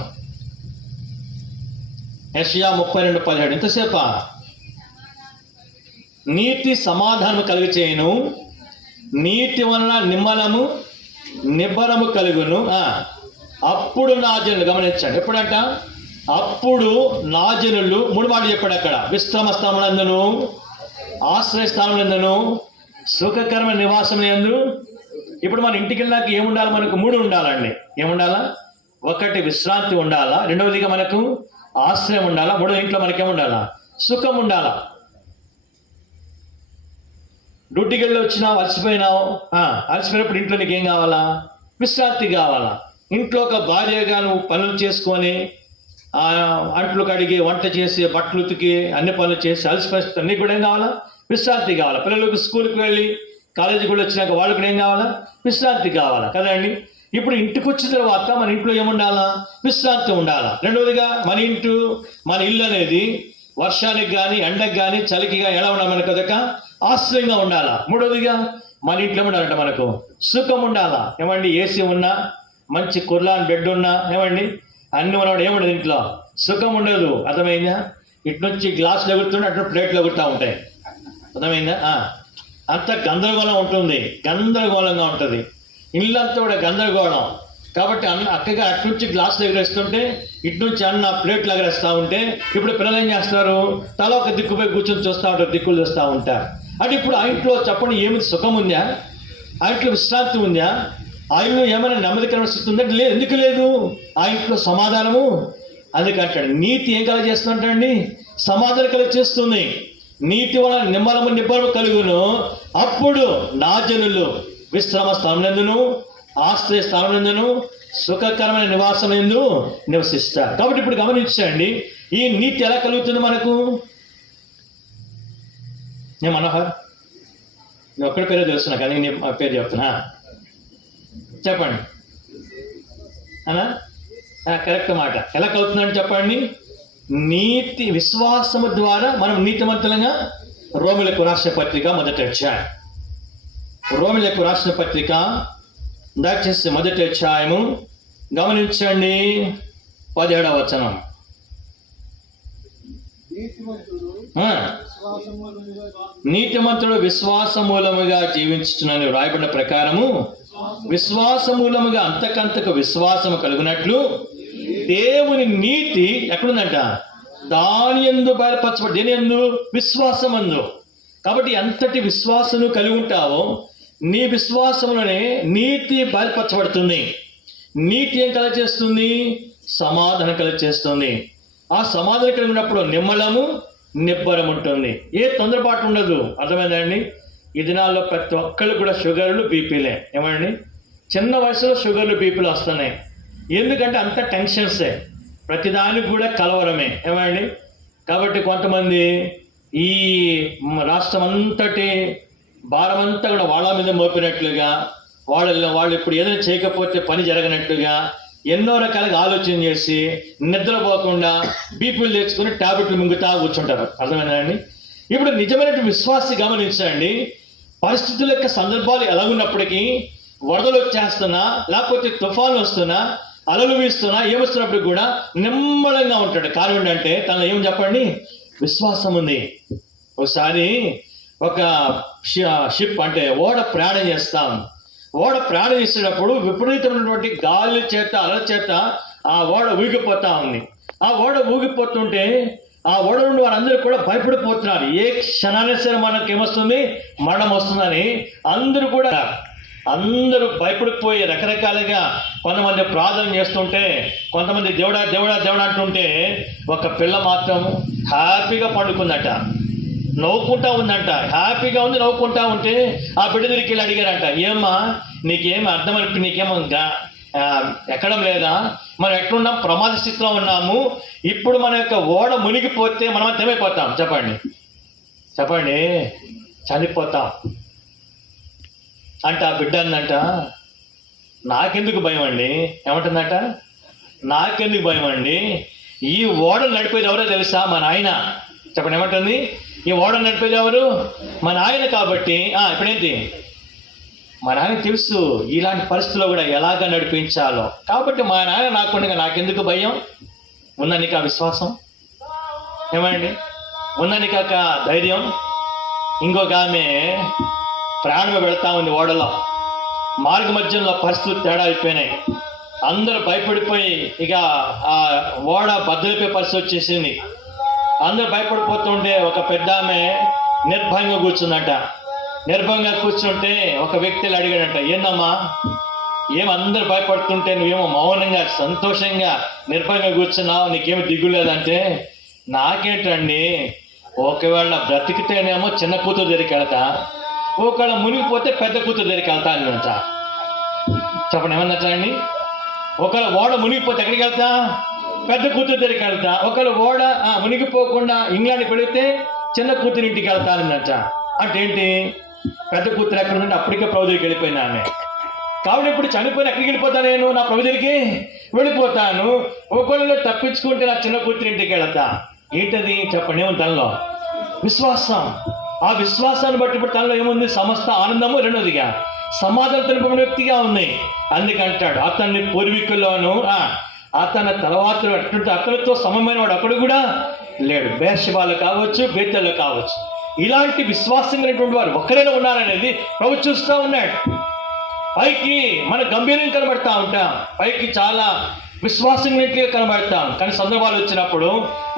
యెషయా 32:17. ఎంతసేపా? నీతి సమాధానము కలుగు చేయను, నీతి వలన నిమ్మలము నిబ్బరము కలుగును. అప్పుడు నా జనులు, గమనించండి, ఎప్పుడంట? అప్పుడు నా జనులు 3 మాటలు చెప్పాడు అక్కడ. విశ్రమ స్థానములందును, ఆశ్రయ స్థానములందును, సుఖకరమైన నివాసం యందు. ఇప్పుడు మన ఇంటికి వెళ్ళాక ఏముండాలి? మనకు 3 ఉండాలండి. ఏముండాలా? 1 విశ్రాంతి ఉండాలా, రెండవదిగా మనకు ఆశ్రయం ఉండాలా, మూడో ఇంట్లో మనకేముండాలా? సుఖం ఉండాలా. డ్యూటీకి వెళ్ళి వచ్చినావు, అలసిపోయినావు. అలసిపోయినప్పుడు ఇంట్లో నీకు ఏం కావాలా? విశ్రాంతి కావాలా. ఇంట్లో ఒక భార్యగా నువ్వు పనులు చేసుకొని అంట్లు కడిగి, వంట చేసి, బట్టలు ఉతికి, అన్ని పనులు చేసి అలసిపోయి నీకు కూడా ఏం కావాలా? విశ్రాంతి కావాలా. పిల్లలకు స్కూల్కి వెళ్ళి కాలేజీకి కూడా వచ్చినాక వాళ్ళు కూడా ఏం కావాలా? విశ్రాంతి కావాలా కదండి. ఇప్పుడు ఇంటికి వచ్చిన తర్వాత మన ఇంట్లో ఏముండాలా? విశ్రాంతి ఉండాలా. రెండవదిగా మన ఇల్లు అనేది వర్షానికి కానీ, ఎండకు కానీ, చలికి కానీ ఎలా ఉండాలి? మనకు అదొక ఆశ్రయంగా ఉండాలా. మూడవదిగా మన ఇంట్లో ఉండాలంట మనకు సుఖం ఉండాలా. ఏమండి? ఏసీ ఉన్నా, మంచి కుర్లాన్ బెడ్ ఉన్నా, ఏమండి అన్ని ఉన్నవాడు ఏముండదు ఇంట్లో? సుఖం ఉండదు. అర్థమైందా? ఇటు నుంచి గ్లాసులు ఎగురుతుంటే అటు ప్లేట్లు ఎగురుతూ ఉంటాయి. అర్థమైందా? అంత గందరగోళం ఉంటుంది, గందరగోళంగా ఉంటుంది. ఇల్లంతా కూడా గందరగోళం. కాబట్టి అక్కగా అటు నుంచి గ్లాసులు ఎగరేస్తుంటే ఇటు నుంచి ప్లేట్లు ఎగరేస్తూ ఉంటే ఇప్పుడు పిల్లలు ఏం చేస్తారు? తల ఒక దిక్కుపై కూర్చొని చూస్తూ ఉంటారు, దిక్కులు చూస్తూ ఉంటారు. అంటే ఇప్పుడు ఆ ఇంట్లో చెప్పండి, ఏమి సుఖం ఉందా? ఆ ఇంట్లో విశ్రాంతి ఉందా? ఆ ఇంట్లో ఏమైనా నెమ్మదికరమైన స్థితి ఉందంటే లేదు. ఎందుకు లేదు? ఆ ఇంట్లో సమాధానము. అందుకంటాడు నీతి ఏం కలగజేస్తుందంటండి? సమాధానం కలగజేస్తుంది. నీతి వలన నిమ్మలము నిబ్బరము కలుగును. అప్పుడు నా జనులు విశ్రమ స్థానమునందును, ఆశ్రయ స్థానమునందును, సుఖకరమైన నివాసం యందు నివసిస్తారు. కాబట్టి ఇప్పుడు గమనించండి, ఈ నీతి ఎలా కలుగుతుంది మనకు? నేను మనోహర్, నేను ఒక్కడి పేరే తెలుస్తున్నా కానీ నేను పేరు చెప్తున్నా, చెప్పండి అనా? కరెక్ట్ మాట. ఎలా కలుగుతుందని చెప్పండి. నీతి విశ్వాసము ద్వారా మనం నీతిమంతులంగా. రోమిలకు రాసిన పత్రిక 1వ అధ్యాయం. రోమిలకు రాసిన పత్రిక దయచేసి 1వ అధ్యాయము గమనించండి 17వ వచనం. నీతిమంతుడు విశ్వాసమూలముగా జీవించుచునని వ్రాయబడిన ప్రకారము విశ్వాసమూలముగా అంతకంతకు విశ్వాసము కలుగునట్లు దేవుని నీతి ఎక్కడుందంట? దాని యందు బయలుపరచబడి. దేని యందు? విశ్వాసమందు. కాబట్టి ఎంతటి విశ్వాసము కలిగి ఉంటావో నీ విశ్వాసంలోనే నీతి బయలుపరచబడుతుంది. నీతి ఏం కలగజేస్తుంది? సమాధానం కలగజేస్తుంది. ఆ సమాధానం కలిగినప్పుడు నిమ్మలము నిబ్బరం ఉంటుంది. ఏ తొందరపాటు ఉండదు. అర్థమైందండి? ఈ దినాల్లో ప్రతి ఒక్కళ్ళు కూడా షుగర్లు, బీపీలే. ఏమండి? చిన్న వయసులో షుగర్లు, బీపీలు వస్తున్నాయి. ఎందుకంటే అంత టెన్షన్సే, ప్రతిదానికి కూడా కలవరమే. ఏమండి? కాబట్టి కొంతమంది ఈ రాష్ట్రం అంతటి భారం అంతా కూడా వాళ్ళ మీద మోపినట్లుగా, వాళ్ళు ఇప్పుడు ఏదైనా చేయకపోతే పని జరగనట్టుగా ఎన్నో రకాలుగా ఆలోచన చేసి నిద్రపోకుండా బీపీలు తెచ్చుకుని టాబ్లెట్లు మింగుతా కూర్చుంటారు. అర్థమైందండి? ఇప్పుడు నిజమైన విశ్వాసి గమనించండి, పరిస్థితుల యొక్క సందర్భాలు ఎలా ఉన్నప్పటికీ, వరదలు వచ్చేస్తున్నా, లేకపోతే తుఫాన్లు వస్తున్నా, అలలు వీస్తున్నా, ఏమొస్తున్నప్పుడు కూడా నిమ్మలంగా ఉంటాడు. కారణం ఏంటంటే తనలో ఏం చెప్పండి, విశ్వాసం ఉంది. ఒకసారి ఒక షిప్ అంటే ఓడ ప్రయాణం చేస్తాం. ఓడ ప్రయాణం చేసేటప్పుడు విపరీతమైనటువంటి గాలి చేత, అలల చేత ఆ ఓడ ఊగిపోతా ఉంది. ఆ ఓడ ఊగిపోతుంటే ఆ ఓడ నుండి వారందరూ కూడా భయపడిపోతున్నారు. ఏ క్షణాన్ని సరే మనకి ఏమొస్తుంది, మరణం వస్తుందని అందరూ భయపడిపోయి రకరకాలుగా కొంతమంది ప్రార్థన చేస్తుంటే, కొంతమంది దేవుడా దేవుడా దేవుడా అంటుంటే, ఒక పిల్ల మాత్రం హ్యాపీగా పండుకుందట, నవ్వుకుంటా ఉందంట. హ్యాపీగా ఉంది, నవ్వుకుంటా ఉంటే ఆ బిడ్డ దగ్గరికి వెళ్ళి అడిగారంట, ఏమ్మా నీకేం అర్థమైనప్పుడు, నీకేమో ఎక్కడం లేదా? మనం ఎట్లున్నాం, ప్రమాద స్థితిలో ఉన్నాము. ఇప్పుడు మన యొక్క ఓడ మునిగిపోతే మనం ఏమైపోతాం చెప్పండి, చనిపోతాం అంట. ఆ బిడ్డ అందంట, నాకెందుకు భయం అండి. ఏమంటుందంట, నాకెందుకు భయం అండి, ఈ ఓడను నడిపేది ఎవరో తెలుసా, మా నాయన. చెప్పండి, ఏమంటుంది, ఈ ఓడను నడిపేది ఎవరు, మా నాయన. కాబట్టి ఇప్పుడేంటి, మా నాయన తెలుసు ఇలాంటి పరిస్థితుల్లో కూడా ఎలాగ నడిపించాలో. కాబట్టి మా నాయన నాకుండగా నాకెందుకు భయం. ఉందా నీకు ఆ విశ్వాసం? ఏమండి, ఉందా నీకు ఆ ధైర్యం? ఇంకొక ఆమె ప్రాణమే వెళతా ఉంది ఓడలో. మార్గ మధ్యంలో పరిస్థితులు తేడా అయిపోయినాయి. అందరూ భయపడిపోయి ఇక ఆ ఓడ బద్దలిపోయే పరిస్థితి వచ్చేసింది. అందరూ భయపడిపోతుంటే ఒక పెద్ద ఆమె నిర్భయంగా కూర్చుందట. నిర్భయంగా కూర్చుంటే ఒక వ్యక్తిని అడిగాడంట, ఏందమ్మా, అందరూ భయపడుతుంటే నువ్వేమో మౌనంగా సంతోషంగా నిర్భయంగా కూర్చున్నావు, నీకేమి దిగులేదంటే, నాకేంటండి, ఒకవేళ బ్రతికితేనేమో చిన్న కూతురు దగ్గరికి వెళ్తా, ఒకవేళ మునిగిపోతే పెద్ద కూతురు దగ్గరికి వెళ్తా అనంట. చెప్పండి, ఏమన్నట్లా అండి? ఒకవేళ ఓడ మునిగిపోతే ఎక్కడికి వెళ్తా, పెద్ద కూతురు దగ్గరికి వెళ్తా. ఒకవేళ ఓడ మునిగిపోకుండా ఇంగ్లాండ్కి వెళితే చిన్న కూతురు ఇంటికి వెళ్తానన్నట. అంటే ఏంటి, పెద్ద కూతురు ఎక్కడ ఉందంటే అప్పటికే ప్రభు దగ్గరికి వెళ్ళిపోయినా ఆమె. కాబట్టి ఇప్పుడు చనిపోయిన ఎక్కడికి వెళ్ళిపోతా, నేను నా ప్రభు దగ్గరికి వెళ్ళిపోతాను. ఒకవేళ తప్పించుకుంటే నా చిన్న కూతురు ఇంటికి వెళ్తా. ఏంటది చెప్పండి, ఏముంది తనలో? విశ్వాసం. ఆ విశ్వాసాన్ని బట్టి ఇప్పుడు తనలో ఏముంది, సమస్త ఆనందము, రెండోదిగా సమాధానం నింపబడిన వ్యక్తిగా ఉంది. అందుకంటాడు, అతన్ని పూర్వీకుల్లోను అతని తర్వాత అతనితో సమమైన వాడు అక్కడ కూడా లేడు. బేర్షెబాలో కావచ్చు, బేతేల్లో కావచ్చు, ఇలాంటి విశ్వాసం కలిగినటువంటి వారు ఒక్కరైనా ఉన్నారనేది ప్రభు చూస్తూ ఉన్నాడు. పైకి మన గంభీరంగా కనబడతా ఉంటాం, పైకి చాలా విశ్వాసం కనబడతాం, కానీ సందర్భాలు వచ్చినప్పుడు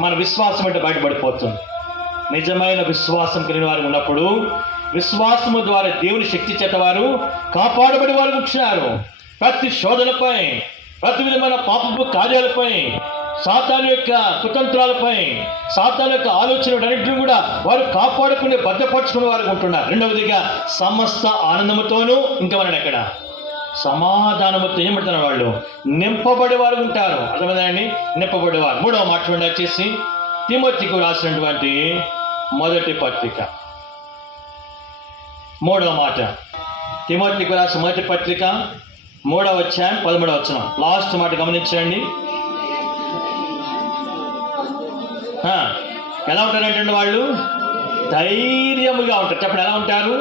మన విశ్వాసం అంటే బయటపడిపోతుంది. నిజమైన విశ్వాసం కలిగిన వారు ఉన్నప్పుడు, విశ్వాసము ద్వారా దేవుని శక్తి చేత వారు కాపాడబడి వారు ఉంటున్నారు. ప్రతి శోధనపై, ప్రతి విధమైన పాపపు కార్యాలపై, సాతాను యొక్క కుతంత్రాలపై, సాతాను యొక్క ఆలోచనలన్నింటినీ కూడా వారు కాపాడుకుని భద్రపరచుకునే వారు ఉంటున్నారు. రెండవదిగా సమస్త ఆనందముతోనూ, ఇంకా మనం ఎక్కడ సమాధానముతో ఏమంటున్నారు, వాళ్ళు నింపబడేవారు ఉంటారు. అర్థమైందండి, నింపబడేవారు. మూడవ మాట చూడండి, వచ్చేసి తిమోతికి రాసినటువంటి మొదటి పత్రిక, మూడవ మాట. తిమోతికి రాసిన మొదటి పత్రిక 3వ అధ్యాయం 13వ వచనం, లాస్ట్ మాట గమనించండి. ఎలా ఉంటారంటే వాళ్ళు ధైర్యముగా ఉంటారు. చెప్పండి, ఎలా ఉంటారు?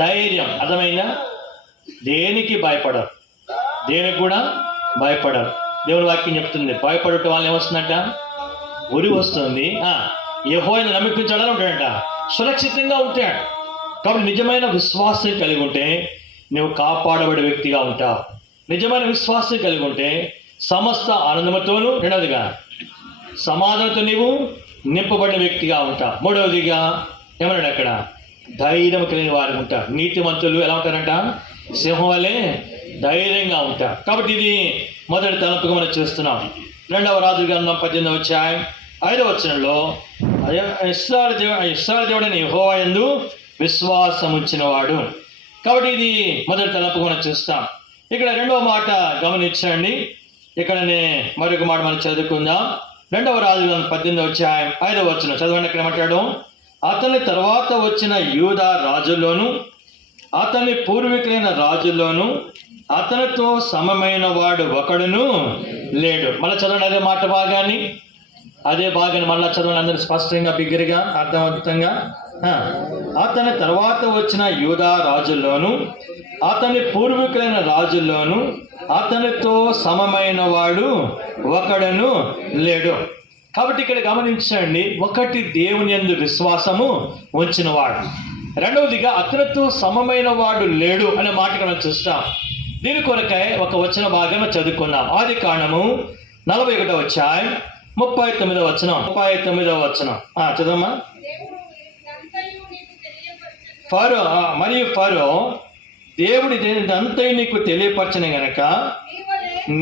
ధైర్యం. అర్థమైందా? దేనికి భయపడరు, దేనికి కూడా భయపడరు. దేవుని వాక్యం చెప్తుంది, భయపడటం వల్ల ఏమొస్తుందంట, ఉరి వస్తుంది. యెహోవాను నమ్మించాలని ఉంటాడంట, సురక్షితంగా ఉంటాడు. కాబట్టి నిజమైన విశ్వాసం కలిగి ఉంటే నువ్వు కాపాడబడే వ్యక్తిగా ఉంటావు. నిజమైన విశ్వాసం కలిగి ఉంటే సమస్త ఆనందముతోనూ, రెండవదిగా సమాధానంతో నీవు నింపబడిన వ్యక్తిగా ఉంటావు. మూడవదిగా ఏమన్నాడు అక్కడ, ధైర్యం కలిగిన వారు ఉంటారు. నీతిమంతులు ఎలా ఉంటారంట, సింహం వల్లే ధైర్యంగా ఉంటారు. కాబట్టి ఇది మొదటి తలంపుగా మనం చూస్తున్నాం. 2వ రాజుల గ్రంథం 18వ అధ్యాయం 5వ వచనంలో, ఇశ్రాయేలు దేవుడైన యెహోవా యందు విశ్వాసం ఉంచినవాడు. కాబట్టి ఇది మొదటి తలంపుగా మనం చూస్తాం. ఇక్కడ రెండవ మాట గమనించండి. ఇక్కడనే మరొక మాట మనం చదువుకుందాం. 2వ రాజుల గ్రంథం 18వ అధ్యాయం 5వ వచనం చదవండి. ఇక్కడ ఏమంటాడు, అతని తర్వాత వచ్చిన యూదా రాజుల్లోను, అతని పూర్వీకులైన రాజుల్లోను, అతనితో సమమైన వాడు ఒకడును లేడు. మళ్ళీ చదవండి అదే మాట భాగాన్ని, మళ్ళా చదవండి అందరూ స్పష్టంగా, బిగ్గరగా, అర్థవంతంగా. అతని తర్వాత వచ్చిన యూదా రాజుల్లోను అతని పూర్వీకులైన రాజుల్లోను అతనితో సమమైన వాడు ఒకడును లేడు. కాబట్టి ఇక్కడ గమనించండి, ఒకటి దేవుని యందు విశ్వాసము ఉంచిన వాడు, రెండవదిగా అతనితో సమమైన వాడు లేడు అనే మాట మనం చూస్తాం. దీని కొరకై ఒక వచన భాగం చదువుకున్నాం. ఆదికాండము 41వ అధ్యాయం 39వ వచనం. 39వ వచనం చదవమ్మా. ఫరో దేవుడి అంతయు నీకు తెలియపరచని గనక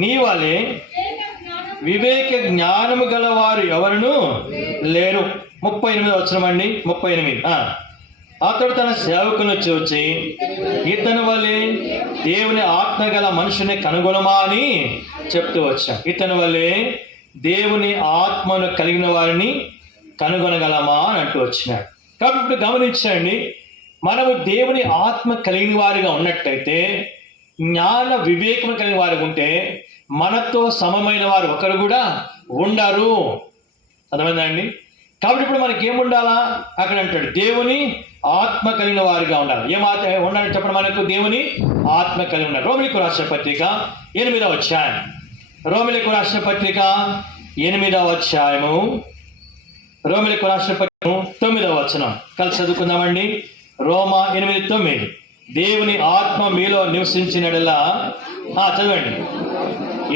నీ వలె వివేక జ్ఞానము గలవారు ఎవరును లేరు. 38వ వచనం అండి. 38. అతడు తన సేవకులను చూచి ఇతని వలె దేవుని ఆత్మ గల మనుషుని కనుగొనమా అని చెప్తూ వచ్చాం. ఇతని వలె దేవుని ఆత్మను కలిగిన వారిని కనుగొనగలమా అని అంటూ వచ్చినాడు. కాబట్టి ఇప్పుడు గమనించండి, మనము దేవుని ఆత్మ కలిగిన వారిగా ఉన్నట్లయితే, జ్ఞాన వివేకం కలిగిన వారు ఉంటే మనతో సమమైన వారు ఒకరు కూడా ఉండరు. అర్థమైందండి? కాబట్టి ఇప్పుడు మనకి ఏముండాలా అక్కడ అంటాడు, దేవుని ఆత్మ కలిగిన వారిగా ఉండాలి. ఉండాలని చెప్పడం మనకు దేవుని ఆత్మ కలిగి ఉండాలి. రోమిలకు రాసిన పత్రిక 8వ అధ్యాయం. రోమిలకు రాసిన పత్రిక 8వ అధ్యాయము, రోమిలకు రాసిన పత్రిక 9వ వచనం కలిసి చదువుకుందామండి. రోమా 8:9. దేవుని ఆత్మ మీలో నివసించినడలా చదవండి.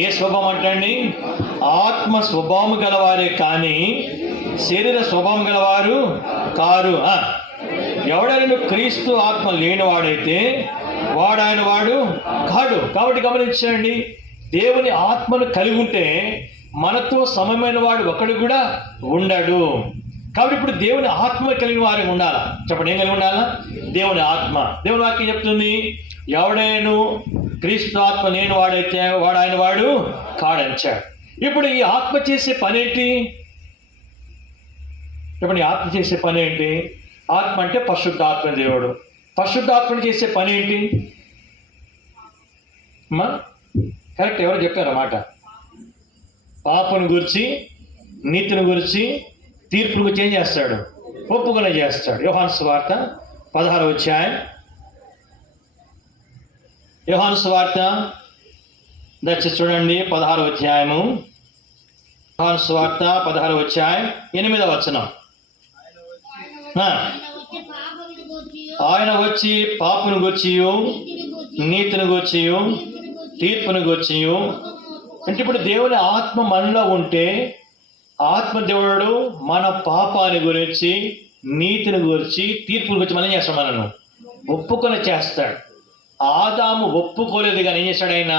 ఏ స్వభావం అంటండి? ఆత్మ స్వభావం గలవారే కానీ శరీర స్వభావం గలవారు కారు. ఎవడైనా క్రీస్తు ఆత్మ లేనివాడైతే వాడాయన వాడు కాడు. కాబట్టి గమనించండి, దేవుని ఆత్మను కలిగి ఉంటే మనతో సమమైన వాడు ఒకడు కూడా ఉండడు. కాబట్టి ఇప్పుడు దేవుని ఆత్మ కలిగిన వారికి ఉండాలా. చెప్పండి, ఏం కలిగి ఉండాలా? దేవుని ఆత్మ. దేవుని వాక్యం చెప్తుంది, ఎవడైనా క్రీస్తు ఆత్మ లేని వాడైతే వాడాయన వాడు కాడంచాడు. ఇప్పుడు ఈ ఆత్మ చేసే పని ఏంటి? చెప్పండి, ఆత్మ చేసే పని ఏంటి? ఆత్మ అంటే పరిశుద్ధాత్మ దేవుడు. పరిశుద్ధాత్మను చేసే పని ఏంటి అమ్మా? కరెక్ట్, ఎవరు చెప్పారన్నమాట? పాపను గురించి, నీతిని గురించి, తీర్పును గురించి ఏం చేస్తాడు? ఒప్పుకొని చేస్తాడు. యోహాను సువార్త 16వ అధ్యాయం. యోహాను సువార్త దయచేసి చూడండి, 16వ అధ్యాయము. యోహాను సువార్త 16వ అధ్యాయం 8వ వచనం. ఆయన వచ్చి పాపను గూర్చియు, నీతిని గూర్చియు, తీర్పును గూర్చియు. అంటే ఇప్పుడు దేవుని ఆత్మ మనలో ఉంటే, ఆత్మదేవుడు మన పాపాన్ని గురించి, నీతిని గురించి, తీర్పుని గురించి మనం చేస్తాం, మనను ఒప్పుకొని చేస్తాడు. ఆదాము ఒప్పుకోలేదు కానీ ఏం చేశాడు? ఆయన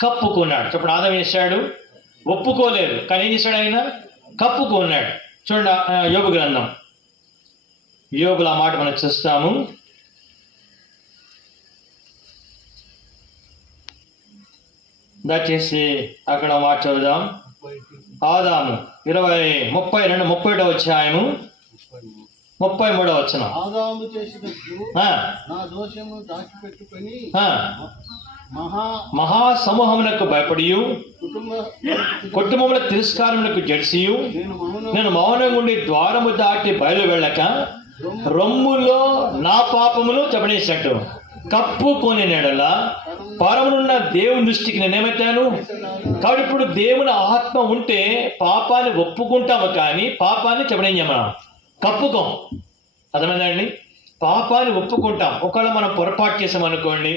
కప్పుకున్నాడు. చెప్పండి, ఆదాము చేశాడు? ఒప్పుకోలేదు కానీ ఏం చేశాడు? ఆయన కప్పుకున్నాడు. చూడండి, యోబు గ్రంథం, యోబుల మాట మనం చూస్తాము. దయచేసి అక్కడ మాట చదువుదాం. ఆదాము 31వ అధ్యాయము 33వ వచనం. ఆదాము చేసినట్లు నా దోషము దాచిపెట్టుకొని మహాసమూహమునకు భయపడియు, కుటుంబముల తిరస్కారమునకు జడిసియు, నేను మౌనంగా ఉండి ద్వారము దాటి బయలు వెళ్ళక రొమ్ములో నా పాపములు చెప్పనేసినట్టు కప్పుకొని నెడలా పరమునున్న దేవుని దృష్టికి నేనేమెత్తాను. కాబట్టి ఇప్పుడు దేవుని ఆత్మ ఉంటే పాపాన్ని ఒప్పుకుంటాము కానీ పాపాన్ని చెప్పడం మనం కప్పుకోం. అర్థమైందండి? పాపాన్ని ఒప్పుకుంటాం. ఒకవేళ మనం పొరపాటు చేసామనుకోండి,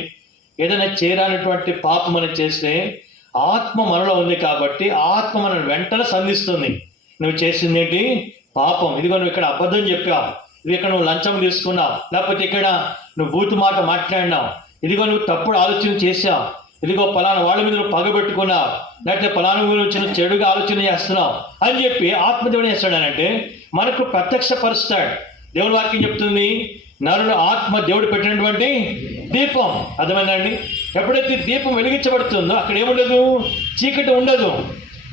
ఏదైనా చేరానటువంటి పాపం మనం చేస్తే ఆత్మ మనలో ఉంది కాబట్టి ఆత్మ మనం వెంటనే సంధిస్తుంది. నువ్వు చేసింది ఏంటి? పాపం. ఇదిగో నువ్వు ఇక్కడ అబద్ధం చెప్పావు, నువ్వు ఇక్కడ నువ్వు లంచం తీసుకున్నావు, లేకపోతే ఇక్కడ నువ్వు బూతు మాట మాట్లాడినావు, ఇదిగో నువ్వు తప్పుడు ఆలోచన చేసావు, ఇదిగో పలానా వాళ్ళ మీద నువ్వు పగబెట్టుకున్నావు, లేకపోతే పలానా గురించి నువ్వు చెడుగా ఆలోచన చేస్తున్నావు అని చెప్పి ఆత్మదేవుడు చేస్తాడనంటే మనకు ప్రత్యక్షపరుస్తాడు. దేవుని వాక్యం చెప్తుంది, నరుడు ఆత్మ దేవుడు పెట్టినటువంటి దీపం. అర్థమైందండి? ఎప్పుడైతే దీపం వెలిగించబడుతుందో అక్కడ ఏముండదు? చీకటి ఉండదు.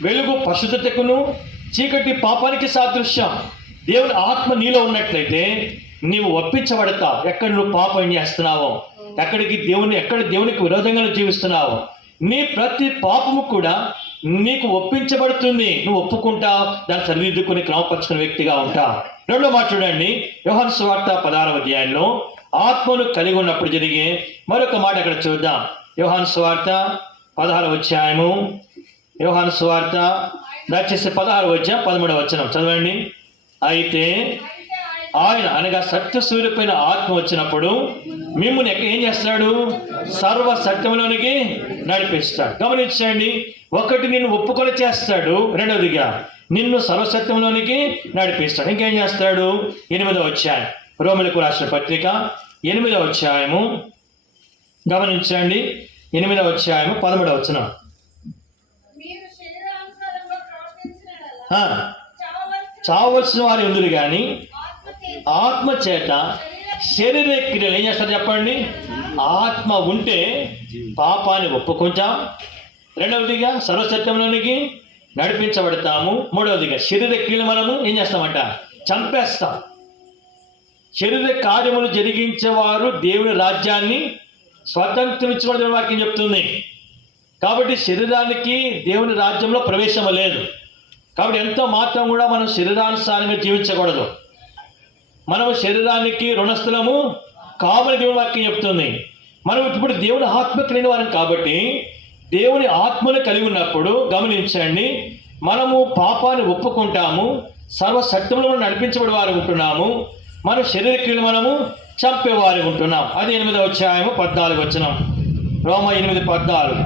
వెలుగు పరిశుద్ధతకును, చీకటి పాపానికి సాదృశ్యం. దేవుని ఆత్మ నీలో ఉన్నట్లయితే నీవు ఒప్పించబడతావు. ఎక్కడ నువ్వు పాపం చేస్తున్నావో, ఎక్కడ దేవునికి విరోధంగా నువ్వు జీవిస్తున్నావు, నీ ప్రతి పాపము కూడా నీకు ఒప్పించబడుతుంది. నువ్వు ఒప్పుకుంటావు, దాన్ని సరిదిద్దుకుని క్రమపరుచుకునే వ్యక్తిగా ఉంటావు. రెండో మాట చూడండి, యోహాను సువార్త 16వ అధ్యాయంలో ఆత్మను కలిగి ఉన్నప్పుడు జరిగే మరొక మాట అక్కడ చూద్దాం. యోహాను సువార్త 16వ అధ్యాయము, యోహాను సువార్త దయచేసి 16వ అధ్యాయం 13వ వచనం చదవండి. అయితే ఆయన అనగా సత్య సూర్యపైన ఆత్మ వచ్చినప్పుడు మిమ్మల్ని ఏం చేస్తాడు? సర్వ సత్యంలోనికి నడిపిస్తాడు. గమనించండి, ఒకటి నిన్ను ఒప్పుకొని చేస్తాడు, రెండవదిగా నిన్ను సర్వసత్యంలోనికి నడిపిస్తాడు. ఇంకేం చేస్తాడు? 8వ అధ్యాయం, రోమీయులకు రాసిన పత్రిక 8వ అధ్యాయము గమనించండి. 8వ అధ్యాయము 13వ వచనం. చావలసిన వారు ఎందుకు కానీ ఆత్మ చేత శరీర క్రియలు ఏం చేస్తారు చెప్పండి? ఆత్మ ఉంటే పాపాన్ని ఒప్పుకుంటాం, రెండవదిగా సర్వసత్యంలోనికి నడిపించబడతాము, మూడవదిగా శరీర క్రియలు మనము ఏం చేస్తామంట? చంపేస్తాం. శరీర కార్యములు జరిగించేవారు దేవుని రాజ్యాన్ని స్వతంత్రించుకోవడం వాక్యం చెప్తుంది. కాబట్టి శరీరానికి దేవుని రాజ్యంలో ప్రవేశం లేదు. కాబట్టి ఎంతో మాత్రం కూడా మనం శరీరానుసారంగా జీవించకూడదు. మనము శరీరానికి రుణస్థులము కామని దేవుని వాక్యం చెప్తుంది. మనం ఇప్పుడు దేవుని ఆత్మ కలిగిన వారం కాబట్టి దేవుని ఆత్మను కలిగి ఉన్నప్పుడు గమనించండి, మనము పాపాన్ని ఒప్పుకుంటాము, సర్వసత్యంలో నడిపించబడి వారు ఉంటున్నాము, మన శరీర క్రియలు మనము చంపేవారు ఉంటున్నాం. అది 8వ అధ్యాయము 14వ వచనం, రోమ 8:14.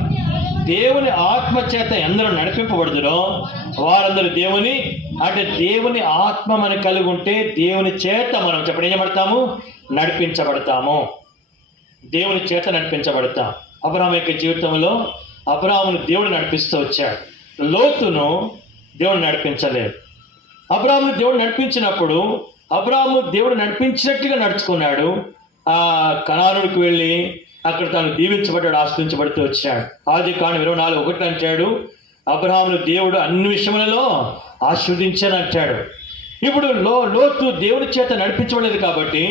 దేవుని ఆత్మ చేత ఎందరూ నడిపింపబడుదురో వారందరూ దేవుని ఆత్మ మనకు కలిగి ఉంటే దేవుని చేత మనం చెప్పడం ఏం చేయబడతాము? నడిపించబడతాము. దేవుని చేత నడిపించబడతాం. అబ్రాహాము యొక్క జీవితంలో అబ్రాహామును దేవుడు నడిపిస్తూ వచ్చాడు. లోతును దేవుడు నడిపించలేదు. అబ్రాహామును దేవుడు నడిపించినప్పుడు అబ్రాహాము దేవుడు నడిపించినట్టుగా నడుచుకున్నాడు. ఆ కనానుడికి వెళ్ళి అక్కడ తాను దీవించబడ్డాడు, ఆశ్రయించబడుతూ వచ్చాడు. ఆదికాండం 24:1 అంటాడు, అబ్రాహామును దేవుడు అన్ని విషయములలో ఆశీర్వదించాను అంటాడు. ఇప్పుడు లోతు దేవుని చేత నడిపించబడలేదు కాబట్టి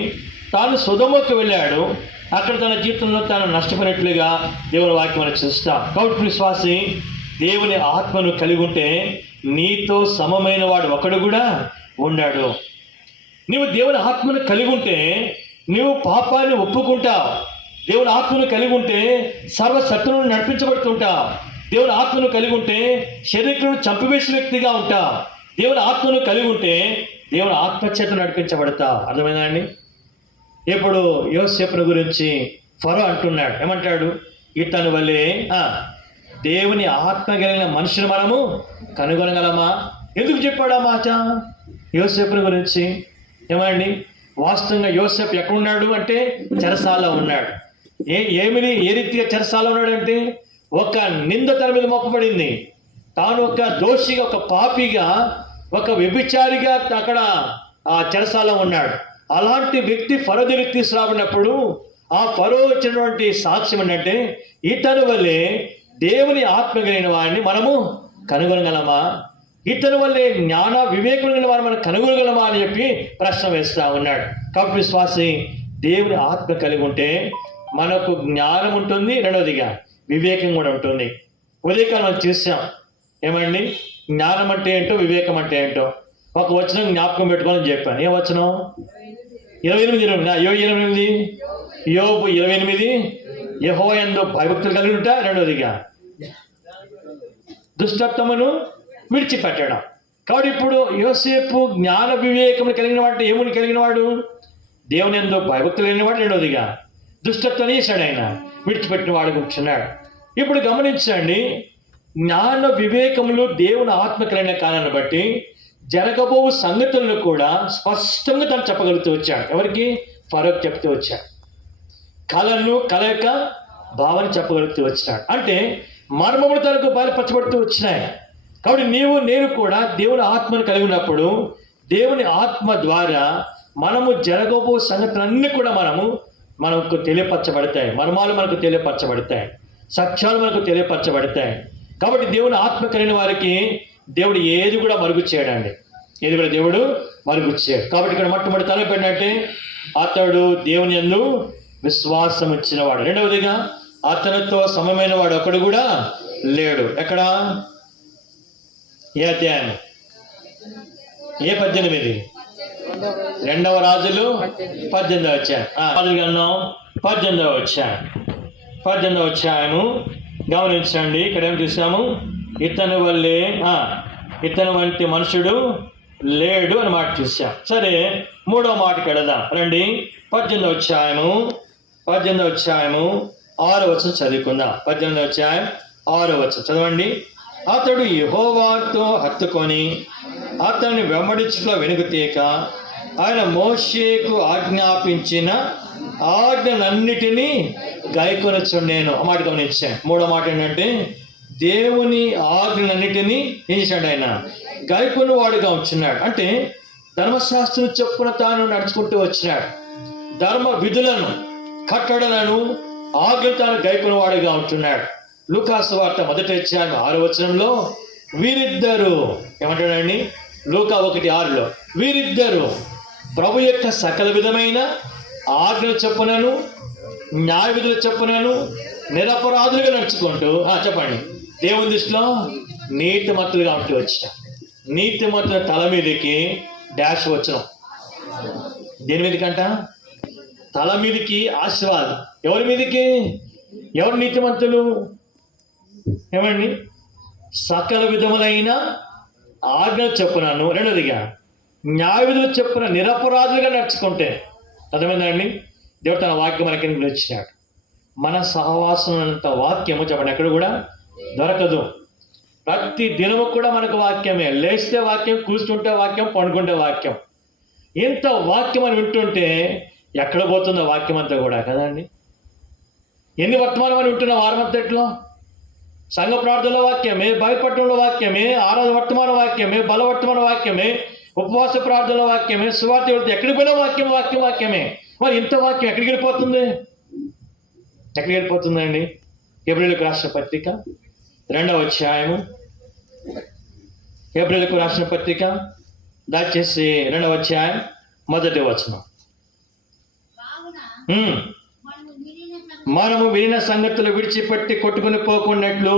తాను సొదొమకు వెళ్ళాడు. అక్కడ తన జీవితంలో తాను నష్టపోయినట్లుగా దేవుని వాక్యం మనం చూస్తాం. కాబట్టి విశ్వాసి, దేవుని ఆత్మను కలిగి ఉంటే నీతో సమమైన వాడు ఒకడు కూడా ఉన్నాడు. నీవు దేవుని ఆత్మను కలిగి ఉంటే నీవు పాపాన్ని ఒప్పుకుంటావు. దేవుని ఆత్మను కలిగి ఉంటే సర్వసత్తులను నడిపించబడుతుంటావు. దేవుని ఆత్మను కలిగి ఉంటే శరీరం చంపివేసిన వ్యక్తిగా ఉంటావు. దేవుని ఆత్మను కలిగి ఉంటే దేవుని ఆత్మచేత నడిపించబడతావు. అర్థమైందా అండి? ఇప్పుడు యోసేపును గురించి ఫరో అంటున్నాడు, ఏమంటాడు? ఇతని వల్లే దేవుని ఆత్మ కలిగిన మనుషులు మనము కనుగొనగలమా? ఎందుకు చెప్పాడు ఆ మాట యోసేపుని గురించి? ఏమండి, వాస్తవంగా యోసేపు ఎక్కడున్నాడు అంటే చెరసాలలో ఉన్నాడు. ఏ రీతిగా చెరసాలలో ఉన్నాడంటే ఒక నింద తన మీద మోపబడింది. తాను ఒక దోషిగా, ఒక పాపిగా, ఒక వ్యభిచారిగా అక్కడ ఆ చెరసాలలో ఉన్నాడు. అలాంటి వ్యక్తి ఫరో దగ్గరికి తీసుకురాబడినప్పుడు ఆ ఫరో వచ్చినటువంటి సాక్ష్యం ఏంటంటే ఇతని వల్లే దేవుని ఆత్మ కలిగిన వారిని మనము కనుగొనగలమా? ఇతని వల్లే జ్ఞాన వివేకం కలిగిన వారిని మనం కనుగొనగలమా అని చెప్పి ప్రశ్న వేస్తూ ఉన్నాడు. కాబట్టి విశ్వాసి, దేవుని ఆత్మ కలిగి ఉంటే మనకు జ్ఞానం ఉంటుంది, రెండవదిగా వివేకం కూడా ఉంటుంది. ఉదయకాలం మనం చూసాం, ఏమండి, జ్ఞానం అంటే ఏంటో, వివేకం అంటే ఏంటో ఒక వచనం జ్ఞాపకం పెట్టుకోవాలని చెప్పాను. ఏ వచనం? 28 యోబు 28 యెహోవా యందు భయభక్తులు కలిగి ఉంటా, రెండవదిగా దుష్టత్వమును విడిచిపెట్టడం. కాబట్టి ఇప్పుడు యోసేపు జ్ఞాన వివేకం కలిగిన వాడు, ఏముని కలిగిన వాడు? దేవుని యందు భయభక్తులు కలిగిన వాడు, రెండవదిగా దుష్టత్వాన్ని చేశాడు, ఆయన విడిచిపెట్టిన వాడు కూర్చున్నాడు. ఇప్పుడు గమనించండి, జ్ఞాన వివేకములు దేవుని ఆత్మ కలిగిన కాలాన్ని బట్టి జరగబో సంగతులను కూడా స్పష్టంగా తను చెప్పగలుగుతూ వచ్చాడు. ఎవరికి? ఫరోకు చెప్తూ వచ్చాడు. కలయక భావన చెప్పగలుగుతూ వచ్చినాడు. అంటే మర్మములు తనకు బయలుపరచబడుతూ వచ్చినాయి. కాబట్టి నీవు నేను కూడా దేవుని ఆత్మను కలిగి ఉన్నప్పుడు దేవుని ఆత్మ ద్వారా మనము జరగబో సంగతులన్నీ కూడా మనకు తెలియపరచబడతాయి. మర్మాలు మనకు తెలియపరచబడతాయి, సత్యాలు మనకు తెలియపరచబడతాయి. కాబట్టి దేవుని ఆత్మ కలిగిన వారికి దేవుడు ఏది కూడా మరుగు చేయడండి, ఏది కూడా దేవుడు మరుగు చేయడు. కాబట్టి ఇక్కడ మొట్టమొదటి తలపు ఏంటంటే అతడు దేవుని యందు విశ్వాసం ఇచ్చిన వాడు. రెండవదిగా అతనితో సమమైన వాడు ఒకడు కూడా లేడు. ఎక్కడ? ఏ అధ్యాయం? ఏ 18? 2వ రాజులు 18వ అధ్యాయం. రాజులు గన్నం 18వ అధ్యాయం. 18వ అధ్యాయము గమనించండి. ఇక్కడ ఏం చూసాము? ఇతని వల్లే ఇతని వంటి మనుషుడు లేడు అని మాట చూసాం. సరే, 3వ మాటకి వెళదాం రండి. 18వ అధ్యాయము 6వ వచనం చదువుకుందాం. 18వ అధ్యాయం 6వ వచనం చదవండి. అతడు యెహోవాతో హత్తుకొని అతన్ని వెంబడించుటలో వెనుకతీయక ఆయన మోషేకు ఆజ్ఞాపించిన ఆజ్ఞలన్నిటినీ గైకొనొచ్చుండెను. ఆ మాట గమనించాను. 3వ మాట ఏంటంటే దేవుని ఆజ్ఞలన్నిటినీ ఏం చేశాడు? ఆయన గైకొని వాడుగా ఉంచున్నాడు. అంటే ధర్మశాస్త్రం చొప్పున తాను నడుచుకుంటూ వచ్చినాడు. ధర్మ విధులను, కట్టడలను, ఆజ్ఞలు తాను గైకొని వాడుగా ఉంటున్నాడు. లూకాసు వార్త 1వ అధ్యాయం 6వ వచనంలో వీరిద్దరు ఏమంటాడండి? లూకా 1:6లో వీరిద్దరు ప్రభు యొక్క సకల విధమైన ఆజ్ఞల చొప్పునను న్యాయ విధుల చొప్పునను నిరపరాధులుగా నడుచుకుంటూ చెప్పండి, దేవుని దృష్టిలో నీతిమంతులుగా ఉంటూ వచ్చిన. నీతిమంతుల తల మీదకి డాష్ వచ్చిన. దేని మీదకంట? తల మీదకి ఆశీర్వాదం. ఎవరి మీదకి? ఎవరు నీతిమంతులు? ఏమండి? సకల విధములైన ఆజ్ఞ చెప్పునను. రెండోదిగా న్యాయ విధులు చెప్పున నిరపరాధులుగా నడుచుకుంటే. అర్థమైందండి? దేవుడు తన వాక్యం మనకి ఇచ్చినాడు. మన సహవాసం అంత వాక్యము చెప్పండి ఎక్కడ కూడా దొరకదు. ప్రతి దినము కూడా మనకు వాక్యమే. లేస్తే వాక్యం, కూర్చుంటే వాక్యం, పండుకుంటే వాక్యం. ఇంత వాక్యం అని వింటుంటే ఎక్కడ పోతుందో వాక్యం అంతా కూడా కదండి. ఎన్ని వర్తమానం అని వింటున్న వారమంతట్లో సంఘ ప్రార్థనలో వాక్యమే, బయలుపట్టణంలో వాక్యమే, ఆరాధన వర్తమాన వాక్యమే, బలవర్తమాన వాక్యమే, ఉపవాస ప్రార్థనల వాక్యమే, సువార్త ఎక్కడికి పోయినా వాక్యమే. మరి ఇంత వాక్యం ఎక్కడికి వెళ్ళిపోతుంది? ఎక్కడికి వెళ్ళిపోతుందండి? హెబ్రీయులకు రాసిన పత్రిక 2వ అధ్యాయము. హెబ్రీయులకు రాసిన పత్రిక దయచేసి 2వ అధ్యాయం 1వ వచనం. మనము వినిన సంగతులు విడిచిపెట్టి కొట్టుకుని పోకున్నట్లు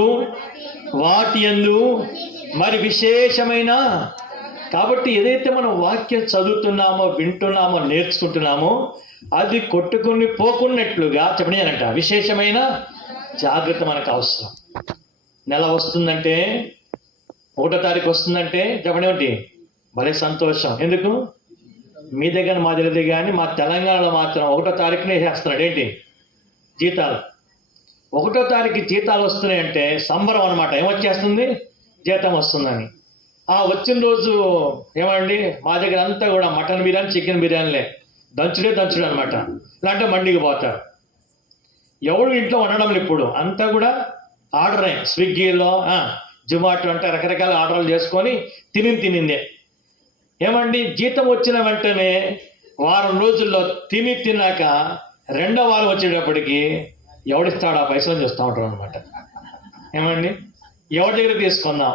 వాటి యందు మరి విశేషమైన. కాబట్టి ఏదైతే మనం వాక్యం చదువుతున్నామో, వింటున్నామో, నేర్చుకుంటున్నామో అది కొట్టుకుని పోకున్నట్లుగా చెప్పండి అనంట విశేషమైన జాగ్రత్త మనకు అవసరం. నెల వస్తుందంటే, 1వ తారీఖు వస్తుందంటే చెప్పండి ఏమిటి? భలే సంతోషం. ఎందుకు? మీ దగ్గర మా దగ్గర కానీ మా తెలంగాణలో మాత్రం 1వ తారీఖునే చేస్తున్నాడు. ఏంటి? జీతాలు. 1వ తారీఖు జీతాలు వస్తున్నాయంటే సంబరం అనమాట. ఏమొచ్చేస్తుంది? జీతం వస్తుందని. ఆ వచ్చిన రోజు ఏమండి, మా దగ్గర అంతా కూడా మటన్ బిర్యానీ, చికెన్ బిర్యానీలే. దంచుడే అనమాట. ఇలాంటి మండికి పోతారు. ఎవడు ఇంట్లో వండడం ఇప్పుడు అంతా కూడా ఆర్డరే. స్విగ్గీలో, జొమాటో అంటే రకరకాల ఆర్డర్లు చేసుకొని తినిందే. ఏమండి, జీతం వచ్చిన వెంటనే వారం రోజుల్లో తిన్నాక 2వ వారం వచ్చేటప్పటికి ఎవడిస్తాడు ఆ పైసలు చూస్తూ ఉంటారు అనమాట. ఏమండి, ఎవరి దగ్గర తీసుకుందాం.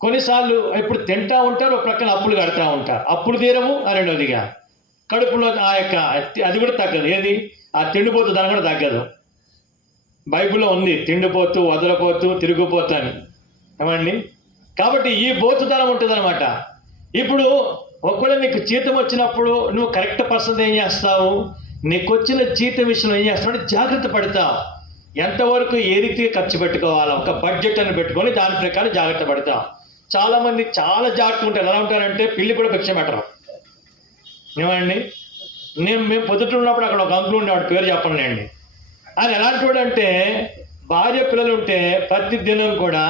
కొన్నిసార్లు ఇప్పుడు తింటా ఉంటారు, ఒక ప్రక్కన అప్పులు కడతా ఉంటారు. అప్పులు తీరము. రెండవదిగా కడుపులో ఆ యొక్క అది కూడా తగ్గదు. ఏది? ఆ తిండిపోతు దాని కూడా తగ్గదు. బైబిల్లో ఉంది తిండిపోతూ, వదలపోతూ, తిరిగిపోతూ అని. ఏమండి, కాబట్టి ఈ బోతుతనం ఉంటుంది అనమాట. ఇప్పుడు ఒకవేళ నీకు జీతం వచ్చినప్పుడు నువ్వు కరెక్ట్ పర్సన్ ఏం చేస్తావు? నీకు వచ్చిన జీతం విషయంలో ఏం చేస్తావు అంటే జాగ్రత్త పడతావు. ఎంతవరకు ఏ రీతిగా ఖర్చు పెట్టుకోవాలా ఒక బడ్జెట్ అని పెట్టుకొని దాని ప్రకారం జాగ్రత్త పడతావు. చాలామంది చాలా జాగ్రత్త ఉంటారు. ఎలా ఉంటారంటే పిల్లి కూడా భిక్ష పెట్టరు. ఏమండి, మేము పొద్దుట ఉన్నప్పుడు అక్కడ ఒక అంకుల్ ఉండేవాడు, పేరు చెప్పండి అండి. ఆయన ఎలాంటి వాడు అంటే భార్య పిల్లలు ఉంటే ప్రతి దినం కూడా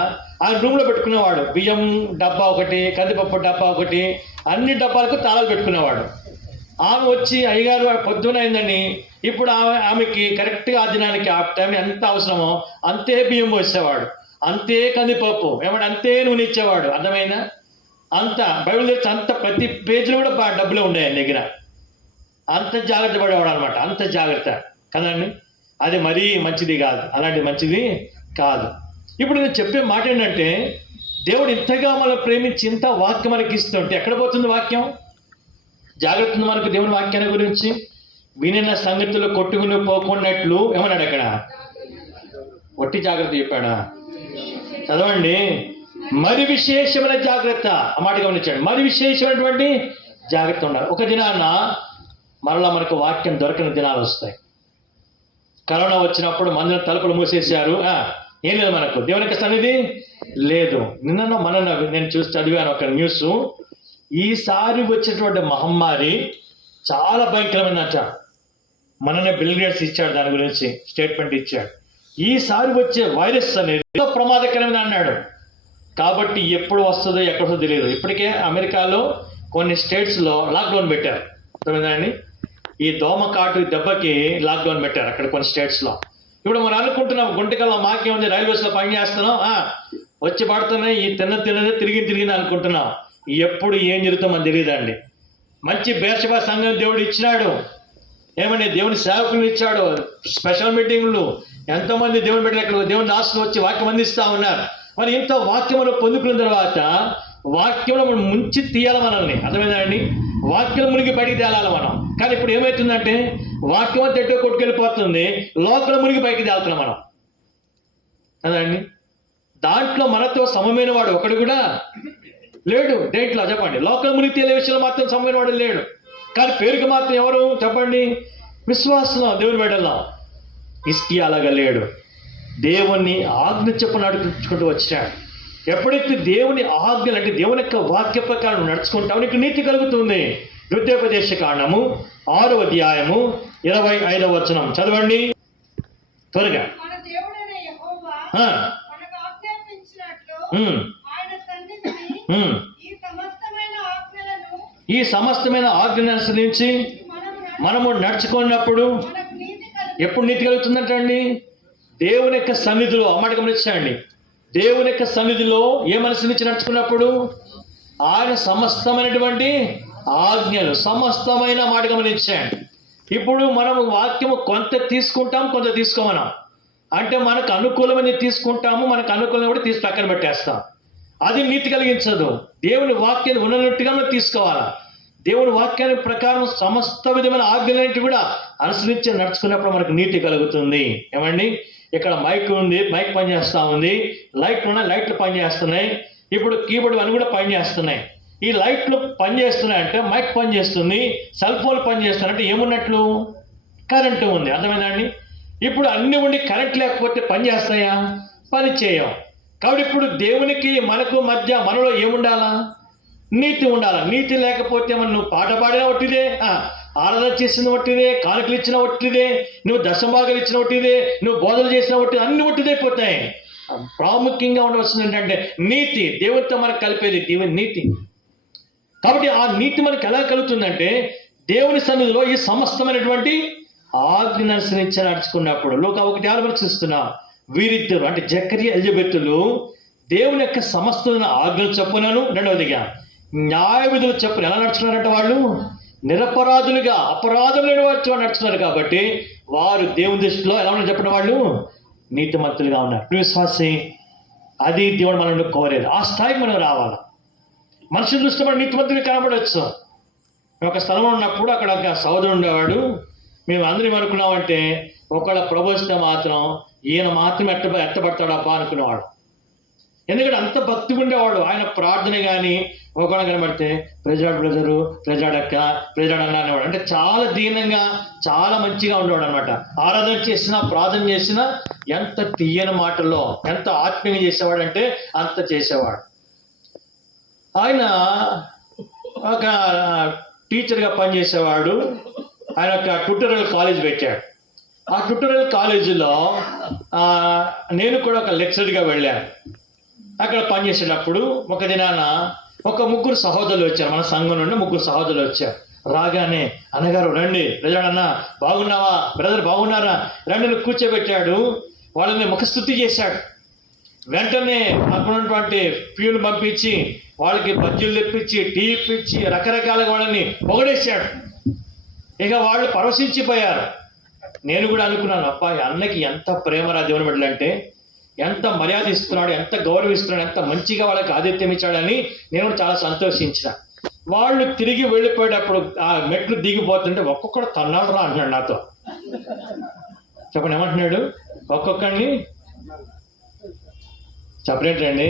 ఆయన రూమ్లో పెట్టుకునేవాడు. బియ్యం డబ్బా ఒకటి, కందిపప్పు డబ్బా ఒకటి, అన్ని డబ్బాలకు తాళాలు పెట్టుకునేవాడు. ఆమె వచ్చి అయ్యగారు పొద్దున అయిందని ఇప్పుడు ఆమెకి కరెక్ట్గా ఆ దినానికి ఆ టైం ఎంత అవసరమో అంతే బియ్యం పోసేవాడు, అంతే కందిపప్పు ఏమంటే అంతే నూనె ఇచ్చేవాడు. అర్థమైందా? అంత బైబిల్ తెచ్చి అంత ప్రతి పేజీలో కూడా డబ్బులు ఉండే ఆయన దగ్గర. అంత జాగ్రత్త పడేవాడు అనమాట. అంత జాగ్రత్త కదండి. అది మరీ మంచిది కాదు. అలాంటి మంచిది కాదు. ఇప్పుడు నేను చెప్పే మాట ఏంటంటే దేవుడు ఇంతగా మనం ప్రేమించి ఇంత వాక్యం మనకి ఇస్తుంటే ఎక్కడ పోతుంది వాక్యం? జాగ్రత్త మనకు దేవుని వాక్యాన్ని గురించి వినిన సంగతులు కొట్టుకుని పోకున్నట్లు ఏమన్నాడు అక్కడ? ఒట్టి జాగ్రత్త చెప్పాడా? చదవండి. మరి విశేషమైన జాగ్రత్త, ఆ మాట గమనించాడు. మరి విశేషమైనటువంటి జాగ్రత్త ఉండాలి. ఒక దినాన మరలా మనకు వాక్యం దొరకని దినాలు వస్తాయి. కరోనా వచ్చినప్పుడు మందిరం తలుపులు మూసేశారు. ఏం లేదు, మనకు దేవుని యొక్క సన్నిధి లేదు. నిన్న నేను చూసి చదివాను ఒక న్యూస్. ఈసారి వచ్చినటువంటి మహమ్మారి చాలా భయంకరమైనట. మననే బిల్ గేట్స్ ఇచ్చాడు, దాని గురించి స్టేట్మెంట్ ఇచ్చాడు. ఈసారి వచ్చే వైరస్ అనేది ప్రమాదకరమైన అన్నాడు. కాబట్టి ఎప్పుడు వస్తుందో ఎక్కడ వస్తుందో తెలియదు. ఇప్పటికే అమెరికాలో కొన్ని స్టేట్స్లో లాక్డౌన్ పెట్టారు. అర్థమైందండి? ఈ దోమ కాటు దెబ్బకి లాక్డౌన్ పెట్టారు అక్కడ కొన్ని స్టేట్స్లో. ఇప్పుడు మనం అనుకుంటున్నాం గుంటకల్లో మాకే ఉంది, రైల్వేస్లో పని చేస్తున్నాం, వచ్చి పడుతున్నాయి, ఈ తిన్నదే తిరిగి అనుకుంటున్నాం. ఎప్పుడు ఏం జరుగుతుందో మనకు తెలియదండి. మంచి బేర్షబా సంఘం దేవుడు ఇచ్చినాడు. ఏమని దేవుని సేవకులు ఇచ్చాడు, స్పెషల్ మీటింగ్లు, ఎంతోమంది దేవుని బిడ్డలు దేవుని దాసులు వచ్చి వాక్యం అందిస్తూ ఉన్నారు. మరి ఇంత వాక్యములు పొందుకున్న తర్వాత వాక్యంలో మనం ముంచి తీయాలి మనల్ని. అర్థమైందండి? వాక్యం మునిగి బయటికి తేలాలి మనం. కానీ ఇప్పుడు ఏమవుతుందంటే వాక్యం అంతా ఎట్టో కొట్టుకెళ్ళిపోతుంది, లోకల మునిగి బయటికి తేలుతున్నాం మనం. అదండి, దాంట్లో మనతో సమమైన వాడు ఒకడు కూడా లేడు. దేంట్లో చెప్పండి? లోకల మునిగి తేలే విషయంలో మాత్రం సమమైన వాడు లేడు. కానీ పేరుకి మాత్రం ఎవరు చెప్పండి? విశ్వాసం, దేవుని బిడ్డలో. హిజ్కియా అలాగా లేడు. దేవుణ్ణి ఆజ్ఞ చెప్పు నడుచుకుంటూ వచ్చాడు. ఎప్పుడైతే దేవుని ఆజ్ఞలు అంటే దేవుని యొక్క వాక్య ప్రకారం నడుచుకుంటావు నీకు నీతి కలుగుతుంది. ద్వితీయోపదేశ కాండము 6వ అధ్యాయము 25వ వచనం చదవండి త్వరగా. ఈ సమస్తమైన ఆజ్ఞను అనుసరించి మనము నడుచుకున్నప్పుడు ఎప్పుడు నీతి కలుగుతుందంటండి? దేవుని యొక్క సన్నిధిలో. అమ్మాట గమనించండి, దేవుని యొక్క సన్నిధిలో ఏ మనసు నుంచి నడుచుకున్నప్పుడు ఆయన సమస్తమైనటువంటి ఆజ్ఞలు, సమస్తమైన మాట గమనించండి. ఇప్పుడు మనము వాక్యము కొంత తీసుకుంటాం, కొంత తీసుకోమనం. అంటే మనకు అనుకూలమైన తీసుకుంటాము, మనకు అనుకూలమైన కూడా తీసి పక్కన పెట్టేస్తాం. అది నీతి కలిగించదు. దేవుని వాక్యాన్ని ఉన్నట్టుగా మనం తీసుకోవాలా. దేవుని వాక్యాన్ని ప్రకారం సమస్త విధమైన ఆజ్ఞలన్నింటి కూడా అనుసరించి నడుచుకున్నప్పుడు మనకు నీతి కలుగుతుంది. ఏమండి? ఇక్కడ మైక్ ఉంది, మైక్ పనిచేస్తూ ఉంది. లైట్లు ఉన్నాయి, లైట్లు పనిచేస్తున్నాయి. ఇప్పుడు కీబోర్డ్ అన్నీ కూడా పనిచేస్తున్నాయి. ఈ లైట్లు పనిచేస్తున్నాయంటే మైక్ పనిచేస్తుంది, సెల్ ఫోన్ పనిచేస్తున్నాయంటే ఏమున్నట్లు? కరెంటు ఉంది. అర్థమైందండి? ఇప్పుడు అన్నీ ఉండి కరెంట్ లేకపోతే పని చేస్తాయా? పని చేయం. కాబట్టి ఇప్పుడు దేవునికి మనకు మధ్య మనలో ఏముండాలా? నీతి ఉండాలా. నీతి లేకపోతే మనం నువ్వు పాట పాడినా ఒట్టిదే, ఆరాధన చేసిన ఒట్టిదే, కానుకలు ఇచ్చిన ఒట్టిదే, నువ్వు దశభాగాలు ఇచ్చిన ఒట్టిదే, నువ్వు బోధలు చేసిన ఒట్టిదే, అన్ని ఒట్టిదైపోతాయి. ప్రాముఖ్యంగా ఉండవలసింది ఏంటంటే నీతి. దేవునితో మనకు కలిపేది దేవుని నీతి. కాబట్టి ఆ నీతి మనకు ఎలా కలుగుతుందంటే దేవుని సన్నిధిలో ఈ సమస్తమైనటువంటి ఆజ్ఞను అనుసరించి నడుచుకున్నప్పుడు. లోక 1:6 మనం చూస్తున్నాం. వీరిద్దరు అంటే జకరియా ఎలిజబెతులు దేవుని యొక్క సమస్తమైన ఆజ్ఞలు చెప్పునను, రెండవదిగా న్యాయ విధులు చెప్పును ఎలా నడుచుకున్నారంటే వాళ్ళు నిరపరాధులుగా, అపరాధం లేని వారు నడుచుకున్నారు. కాబట్టి వారు దేవుని దృష్టిలో ఎలా ఉన్నారు చెప్పిన వాళ్ళు నీతిమంతులుగా ఉన్నారు. విశ్వాసి, అది దేవుడు మనల్ని కోరేది. ఆ స్థాయికి మనం రావాలి. మనుషుల దృష్టిలో మనం నీతిమంతులు కనబడవచ్చు. మేము ఒక స్థలంలో ఉన్నప్పుడు అక్కడ ఒక సోదరుడు ఉండేవాడు. మేము అందరం అనుకున్నామంటే ఒకళ్ళ ప్రబోధిస్తే మాత్రం ఈయన మాత్రం ఎట్టబడతాడబ్బా అనుకునేవాడు. ఎందుకంటే అంత భక్తిగా ఉండేవాడు. ఆయన ప్రార్థన కానీ ఒకవేళ కనబడితే ప్రెజాడ్ బ్రదరు, ప్రెజాడ్ అక్క, ప్రెజాడ్ అన్న అనేవాడు. అంటే చాలా దీనంగా, చాలా మంచిగా ఉండేవాడు అనమాట. ఆరాధన చేసినా, ప్రార్థన చేసినా ఎంత తీయని మాటల్లో ఎంత ఆత్మీయంగా చేసేవాడు అంటే అంత చేసేవాడు. ఆయన ఒక టీచర్గా పనిచేసేవాడు. ఆయన ఒక ట్యూటోరియల్ కాలేజ్ పెట్టాడు. ఆ ట్యూటోరియల్ కాలేజీలో నేను కూడా ఒక లెక్చరర్గా వెళ్ళాను. అక్కడ పనిచేసేటప్పుడు ఒక దినాన ఒక 3 సహోదరులు వచ్చారు. మన సంఘం నుండి 3 సహోదరులు వచ్చారు. రాగానే అన్నగారు రండి, బ్రదర్ అన్న బాగున్నావా, బ్రదర్ బాగున్నారా, రండి కూర్చోబెట్టాడు. వాళ్ళని ముఖస్తుతి చేశాడు. వెంటనే అక్కడ ఉన్నటువంటి ప్యూలు పంపించి వాళ్ళకి బజ్జీలు తెప్పించి, టీ ఇప్పించి రకరకాలుగా వాళ్ళని పొగడేశాడు. ఇక వాళ్ళు పరవశించిపోయారు. నేను కూడా అనుకున్నాను, అబ్బాయి అన్నకి ఎంత ప్రేమరా దేవుని బిడ్డలంటే, ఎంత మర్యాద ఇస్తున్నాడు, ఎంత గౌరవిస్తున్నాడు, ఎంత మంచిగా వాళ్ళకి ఆతిథ్యం ఇచ్చాడని నేను చాలా సంతోషించిన. వాళ్ళు తిరిగి వెళ్ళిపోయేటప్పుడు ఆ మెట్లు దిగిపోతుంటే ఒక్కొక్కడు తన్నాడురా అంటున్నాడు నాతో. చెప్పండి ఏమంటున్నాడు? ఒక్కొక్కడిని చెప్పరేంటండి,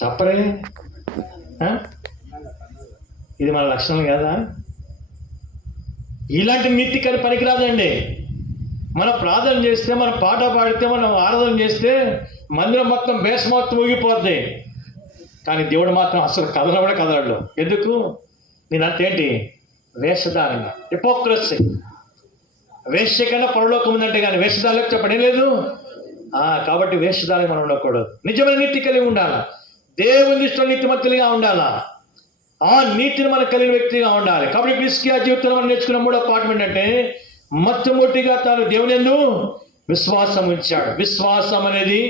చెప్పరే. ఇది మన లక్షణం కదా. ఇలాంటి నీతికని పనికిరాదండి. మనం ప్రార్థన చేస్తే, మనం పాట పాడితే, మనం ఆరాధన చేస్తే మందిరం మొత్తం బేస్ మొత్తం ఊగిపోద్ది. కానీ దేవుడు మాత్రం అసలు కదల కూడా కదలడు. ఎందుకు? నేనంతేంటి? వేషధారంగా, హిపోక్రసీ. వేష్య కన్నా పరలోకం ఉందంటే కానీ వేషధాలకు చెప్పడం లేదు. కాబట్టి వేషధారం మనం ఉండకూడదు. నిజమైన నీతి కలిగి ఉండాలా. దేవుని ఇష్టం నీతిమంతులుగా ఉండాలా. ఆ నీతిని మనం కలిగిన వ్యక్తిగా ఉండాలి. కాబట్టి హిజ్కియా జీవితంలో మనం నేర్చుకున్న 3వ పాఠం ఏంటంటే, మొట్టమొదటిగా తాను దేవుని యందు విశ్వాసం ఉంచాడు. విశ్వాసం అనేది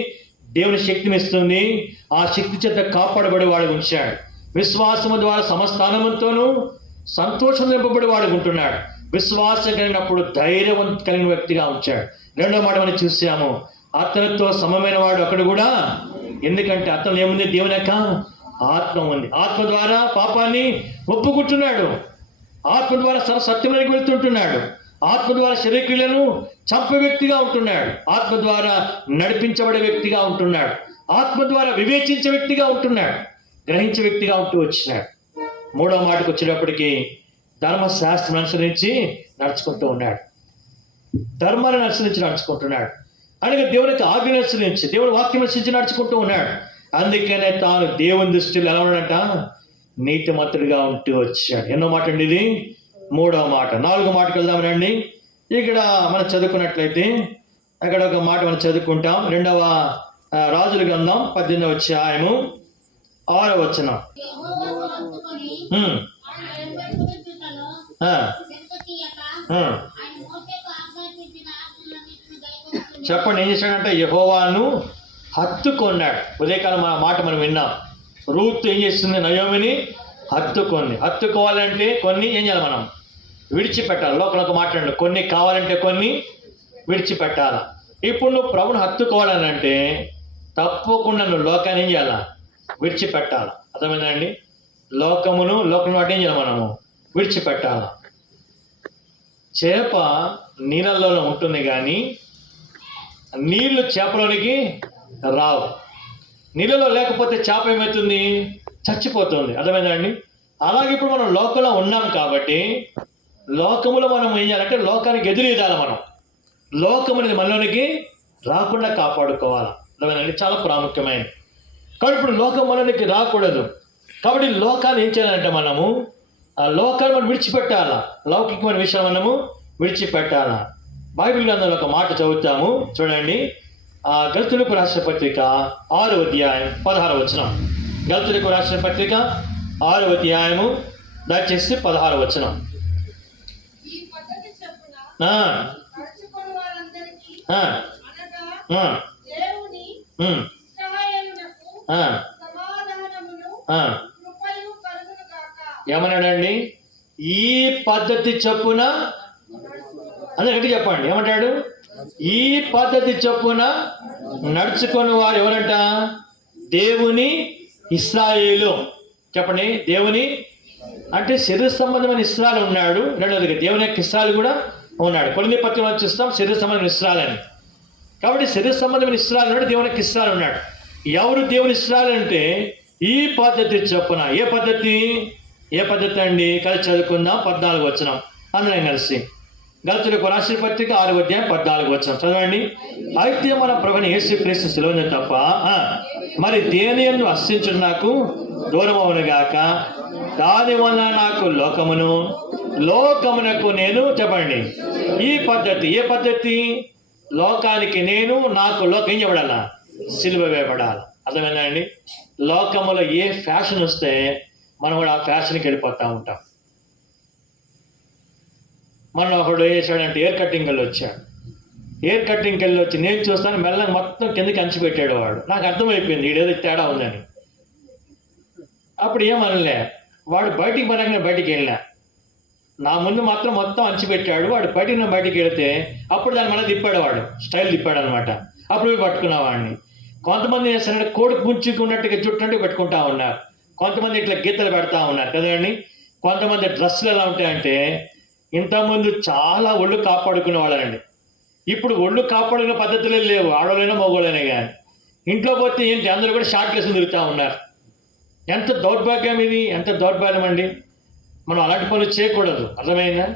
దేవుని శక్తిని ఇస్తుంది. ఆ శక్తి చేత కాపాడబడి వాడు ఉంచాడు. విశ్వాసము ద్వారా సమస్తానముతోనూ సంతోషం నింపబడి వాడు ఉంటున్నాడు. విశ్వాసం కలిగినప్పుడు ధైర్యం కలిగిన వ్యక్తిగా ఉంచాడు. 2వ మాట మనం చూసాము, అతనితో సమమైన వాడు అక్కడ కూడా. ఎందుకంటే అతను ఏముంది? దేవుని యొక్క ఆత్మ ఉంది. ఆత్మ ద్వారా పాపాన్ని ఒప్పుకుంటున్నాడు. ఆత్మ ద్వారా సత్యంలోకి వెళ్తుంటున్నాడు. ఆత్మ ద్వారా శరీరక్రియలను చంపే వ్యక్తిగా ఉంటున్నాడు. ఆత్మ ద్వారా నడిపించబడే వ్యక్తిగా ఉంటున్నాడు. ఆత్మ ద్వారా వివేచించే వ్యక్తిగా ఉంటున్నాడు. గ్రహించే వ్యక్తిగా ఉంటూ వచ్చినాడు. 3వ మాటకు వచ్చేటప్పటికి ధర్మశాస్త్రం అనుసరించి నడుచుకుంటూ ఉన్నాడు. ధర్మాన్ని అనుసరించి నడుచుకుంటున్నాడు. అనగా దేవుని యొక్క ఆజ్ఞ అనుసరించి, దేవుని వాక్యం అనుసరించి నడుచుకుంటూ ఉన్నాడు. అందుకనే తాను దేవుని దృష్టిలో ఎలా ఉన్నాడంట? నీతిమంతుడిగా ఉంటూ వచ్చాడు. ఎన్నో మాట అండి ఇది? 3వ మాట. 4వ మాటకు వెళ్దాం రండి. ఇక్కడ మనం చదువుకున్నట్లయితే అక్కడ ఒక మాట మనం చదువుకుంటాం. 2వ రాజుల గ్రంథం 18వ అధ్యాయము 6వ వచనం. చెప్పండి, ఏం చేశాడంటే యెహోవాను హత్తుకొన్నాడు. ఉదయకాలం ఆ మాట మనం విన్నాం. రూత్ ఏం చేస్తుంది? నయోమిని హత్తుకుంది. హత్తుకోవాలంటే కొన్ని ఏం చేయాలి? మనం విడిచిపెట్టాలి. లోకలకు మాట్లాడండి, కొన్ని కావాలంటే కొన్ని విడిచిపెట్టాలి. ఇప్పుడు నువ్వు ప్రభుని హత్తుకోవాలని అంటే తప్పకుండా నువ్వు లోకాన్ని ఏం చేయాలా? విడిచిపెట్టాలి. అర్థమైందండి? లోకమును వాటి ఏం చేయాలి? మనము విడిచిపెట్టాలి. చేప నీళ్ళల్లో ఉంటుంది కానీ నీళ్లు చేపలోనికి రావు. నీళ్ళలో లేకపోతే చేప ఏమవుతుంది? చచ్చిపోతుంది. అర్థమైందండి? అలాగే ఇప్పుడు మనం లోకంలో ఉన్నాం కాబట్టి లోకములో మనం ఏం చేయాలంటే లోకానికి ఎదురీదాలి. మనం లోకం అనేది మనలోనికి రాకుండా కాపాడుకోవాలి. అర్థమైందండి? చాలా ప్రాముఖ్యమైనది. కాబట్టి ఇప్పుడు లోకం మనలోనికి రాకూడదు. కాబట్టి లోకాన్ని ఏం చేయాలంటే మనము ఆ లోకాన్ని మనం విడిచిపెట్టాలా. లౌకికమైన విషయాలు మనము విడిచిపెట్టాలా. బైబిల్ గ్రంథంలో ఒక మాట చదువుతాము చూడండి. గల్తీయులకు రాసిన పత్రిక 6వ అధ్యాయం 16వ వచనం. గల్తీయులకు రాసిన పత్రిక 6వ అధ్యాయము దయచేసి 16వ వచనం. ఏమన్నాడండి? ఈ పద్ధతి చొప్పున అందరికీ చెప్పండి. ఏమంటాడు? ఈ పద్ధతి చొప్పున నడుచుకుని వారు ఎవరంట? దేవుని ఇశ్రాయేలు. చెప్పండి, దేవుని అంటే శరీర సంబంధమైన ఇశ్రాయేలు ఉన్నాడు. రెండవదిగా దేవుని యొక్క ఇశ్రాయేలు కూడా ఉన్నాడు. కొరింథీ పత్రికలో చూస్తాం శరీర సంబంధమైన ఇశ్రాయేలు అని. కాబట్టి శరీర సంబంధమైన ఇశ్రాయేలు ఉన్నాడు, దేవుని యొక్క ఇశ్రాయేలు ఉన్నాడు. ఎవరు దేవుని ఇశ్రాయేలు అంటే ఈ పద్ధతి చొప్పున. ఏ పద్ధతి అండి? కలిసి చదువుకుందాం. 14వ వచనం అందరం కలిసి. గల్తీయులకు రాసిన పత్రిక 6వ అధ్యాయం 14వ వచనం చదవండి. అయితే మన ప్రభువైన యేసుక్రీస్తు సిలువను తప్ప మరి దేని యందు ఆశించుట నాకు దూరం అవునుగాక. దాని వలన నాకు లోకమునకు నేను చెప్పండి. ఈ పద్ధతి ఏ పద్ధతి? లోకానికి నేను, నాకు లోకం ఏం చేయబడాలా? సిలువ వేయబడాలి. అర్థమైందండి? లోకములో ఏ ఫ్యాషన్ వస్తే మనం కూడా ఆ ఫ్యాషన్కి వెళ్ళిపోతూ ఉంటాం. మనం ఒకడు ఏం చేశాడంటే ఎయిర్ కటింగ్కి వెళ్ళి వచ్చాడు. ఎయిర్ కటింగ్కి వెళ్ళి వచ్చి నేను చూస్తాను మెల్లగా మొత్తం కిందకి అంచిపెట్టాడు వాడు. నాకు అర్థమైపోయింది ఈడేదో తేడా ఉందని. అప్పుడు ఏమనలే. వాడు బయటికి బయటికి వెళ్ళా. నా ముందు మాత్రం మొత్తం అంచిపెట్టాడు. వాడు బయటికి వెళితే అప్పుడు దాన్ని మళ్ళీ తిప్పాడు. వాడు స్టైల్ తిప్పాడు అనమాట. అప్పుడు పట్టుకున్న వాడిని. కొంతమంది చేస్తారంటే కోడి పుంచుకున్నట్టుగా చుట్టూ పెట్టుకుంటా ఉన్నారు. కొంతమంది ఇట్లా గీతలు పెడతా ఉన్నారు కదండి. కొంతమంది డ్రెస్సులు ఎలా ఉంటాయంటే ఇంతకుముందు చాలా ఒళ్ళు కాపాడుకునే వాళ్ళండి. ఇప్పుడు ఒళ్ళు కాపాడుకునే పద్ధతులే లేవు, ఆడవాళ్ళైనా మగవాళ్ళైనా కానీ. ఇంట్లో పోతే ఏంటి అందరూ కూడా షార్ట్ వేసుకుని తిరుగుతూ ఉన్నారు. ఎంత దౌర్భాగ్యం ఇది, ఎంత దౌర్భాగ్యం అండి. మనం అలాంటి పనులు చేయకూడదు, అర్థమైందా?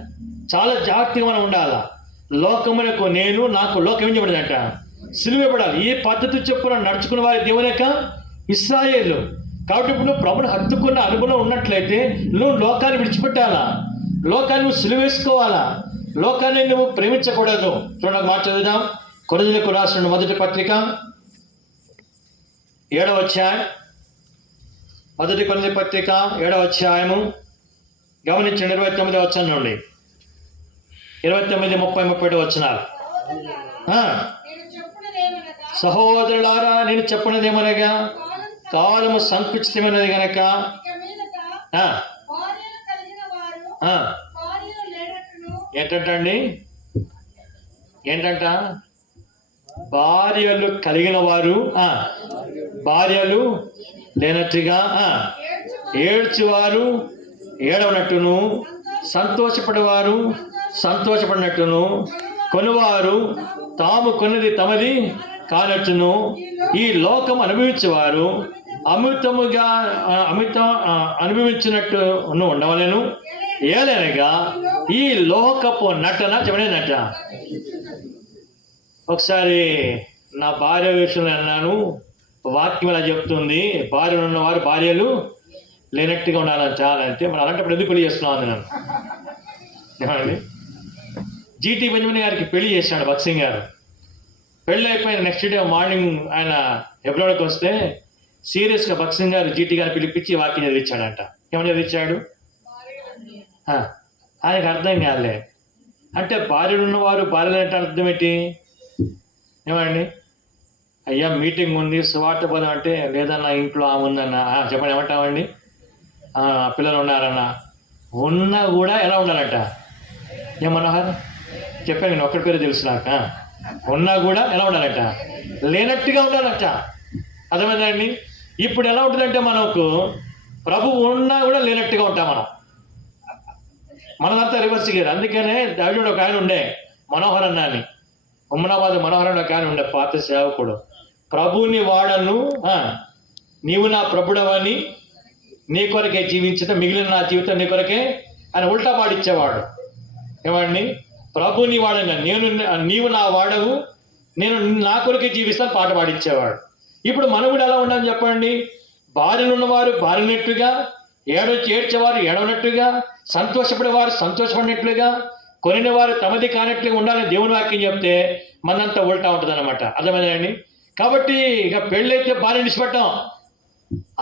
చాలా జాగ్రత్తగా మనం ఉండాలా. లోకమునకు నేను నాకు లోకం ఏం చెప్పబడిందంట, సిలువబడాలి. ఈ పద్ధతి చొప్పున నడుచుకున్న వారి దేవుని యొక్క ఇశ్రాయేలు. కాబట్టి ఇప్పుడు నువ్వు ప్రభుని హత్తుకున్న అనుభవం ఉన్నట్లయితే నువ్వు లోకాన్ని విడిచిపెట్టాలా, లోకాన్ని నువ్వు సిలువేసుకోవాలా, లోకాన్ని నువ్వు ప్రేమించకూడదు. చూడండి మాట చదువుదాం. కొరింథీయులకు రాసిన మొదటి పత్రిక 7వ అధ్యాయం. మొదటి కొరింథీ పత్రిక 7వ అధ్యాయము గమనించండి. 29వ వచనం నుండి 29, 30, 31 వచనాలు. సహోదరులారా, నేను చెప్పినదేమనగా కాలము సంకుచితమైనది గనక ఏంటంటండి, ఏంటంట, భార్యలు కలిగిన వారు భార్యలు లేనట్టుగా, ఏడ్చువారు ఏడవనట్టును, సంతోషపడేవారు సంతోషపడినట్టును, కొనువారు తాము కొన్నది తమది కానట్టును, ఈ లోకం అనుభవించేవారు అమృతముగా అనుభవించినట్టు ఉండవలను. ఏలనగా ఈ లోకపు నటన చెప్పండి నట. ఒకసారి నా భార్య విషయంలో అన్నాను, వాక్యం ఇలా చెప్తుంది, భార్యలు ఉన్నవారు భార్యలు లేనట్టుగా ఉండాలని చాలంటే మనం అలాంటప్పుడు ఎందుకు పెళ్లి చేస్తున్నాం అని నన్ను ఏమండి. జీటీ బెంజమిన్ గారికి పెళ్లి చేశాడు భగత్ సింగ్ గారు. పెళ్ళి అయిపోయిన నెక్స్ట్ డే మార్నింగ్ ఆయన ఎబ్రాడ్కి వస్తే సీరియస్గా భగత్ సింగ్ గారు జీటీ గారిని పిలిపించి వాక్యం చదివించాడంట. ఏమని చదివించాడు? ఆయనకు అర్థం కాలే. అంటే భార్యలు ఉన్నవారు భార్యలు అంటే అర్థం ఏంటి? ఏమండి, అయ్యా మీటింగ్ ఉంది సువార్త పదం అంటే లేదన్నా ఇంట్లో ఆమె ఉందన్న. చెప్పండి ఏమంటామండి? పిల్లలు ఉన్నారన్న. ఉన్నా కూడా ఎలా ఉండాలంట? ఏమన్నారు చెప్పాను నేను, ఒక్కడి పేరు తెలుసు నాకు. ఉన్నా కూడా ఎలా ఉండాలంట? లేనట్టుగా ఉండాలంట. అర్థమైందండి? ఇప్పుడు ఎలా ఉంటుందంటే మనకు ప్రభు ఉన్నా కూడా లేనట్టుగా ఉంటాం మనం. మనదంతా రివర్స్ గేర్. అందుకనే దావీదుడు ఒక ఆయన ఉండే, మనోహర్ అన్న అని, ఉమ్మనాబాద్ మనోహర్ అని ఒక ఆయన ఉండే, పాత సేవకుడు. ప్రభుని వాడను, నీవు నా ప్రభుడవని నీ కొరకే జీవించడం, మిగిలిన నా జీవితం నీ కొరకే అని ఉల్టా పాడిచ్చేవాడు. ఏమండి, ప్రభుని వాడని నీవు నా వాడవు, నేను నా కొరకే జీవిస్తాను పాట పాడిచ్చేవాడు. ఇప్పుడు మనం కూడా ఎలా ఉండాలని చెప్పండి? భార్యలు ఉన్నవారు భార్యనట్టుగా, ఏడ్చేవారు ఏడవనట్టుగా, సంతోషపడేవారు సంతోషపడినట్లుగా, కొనిన వారు తమది కానట్లుగా ఉండాలని దేవుని వాక్యం చెప్తే మనంతా ఉల్టా ఉంటుంది అనమాట. అర్థమైందండి? కాబట్టి ఇక పెళ్ళైతే భార్య విడిచిపెట్టాం,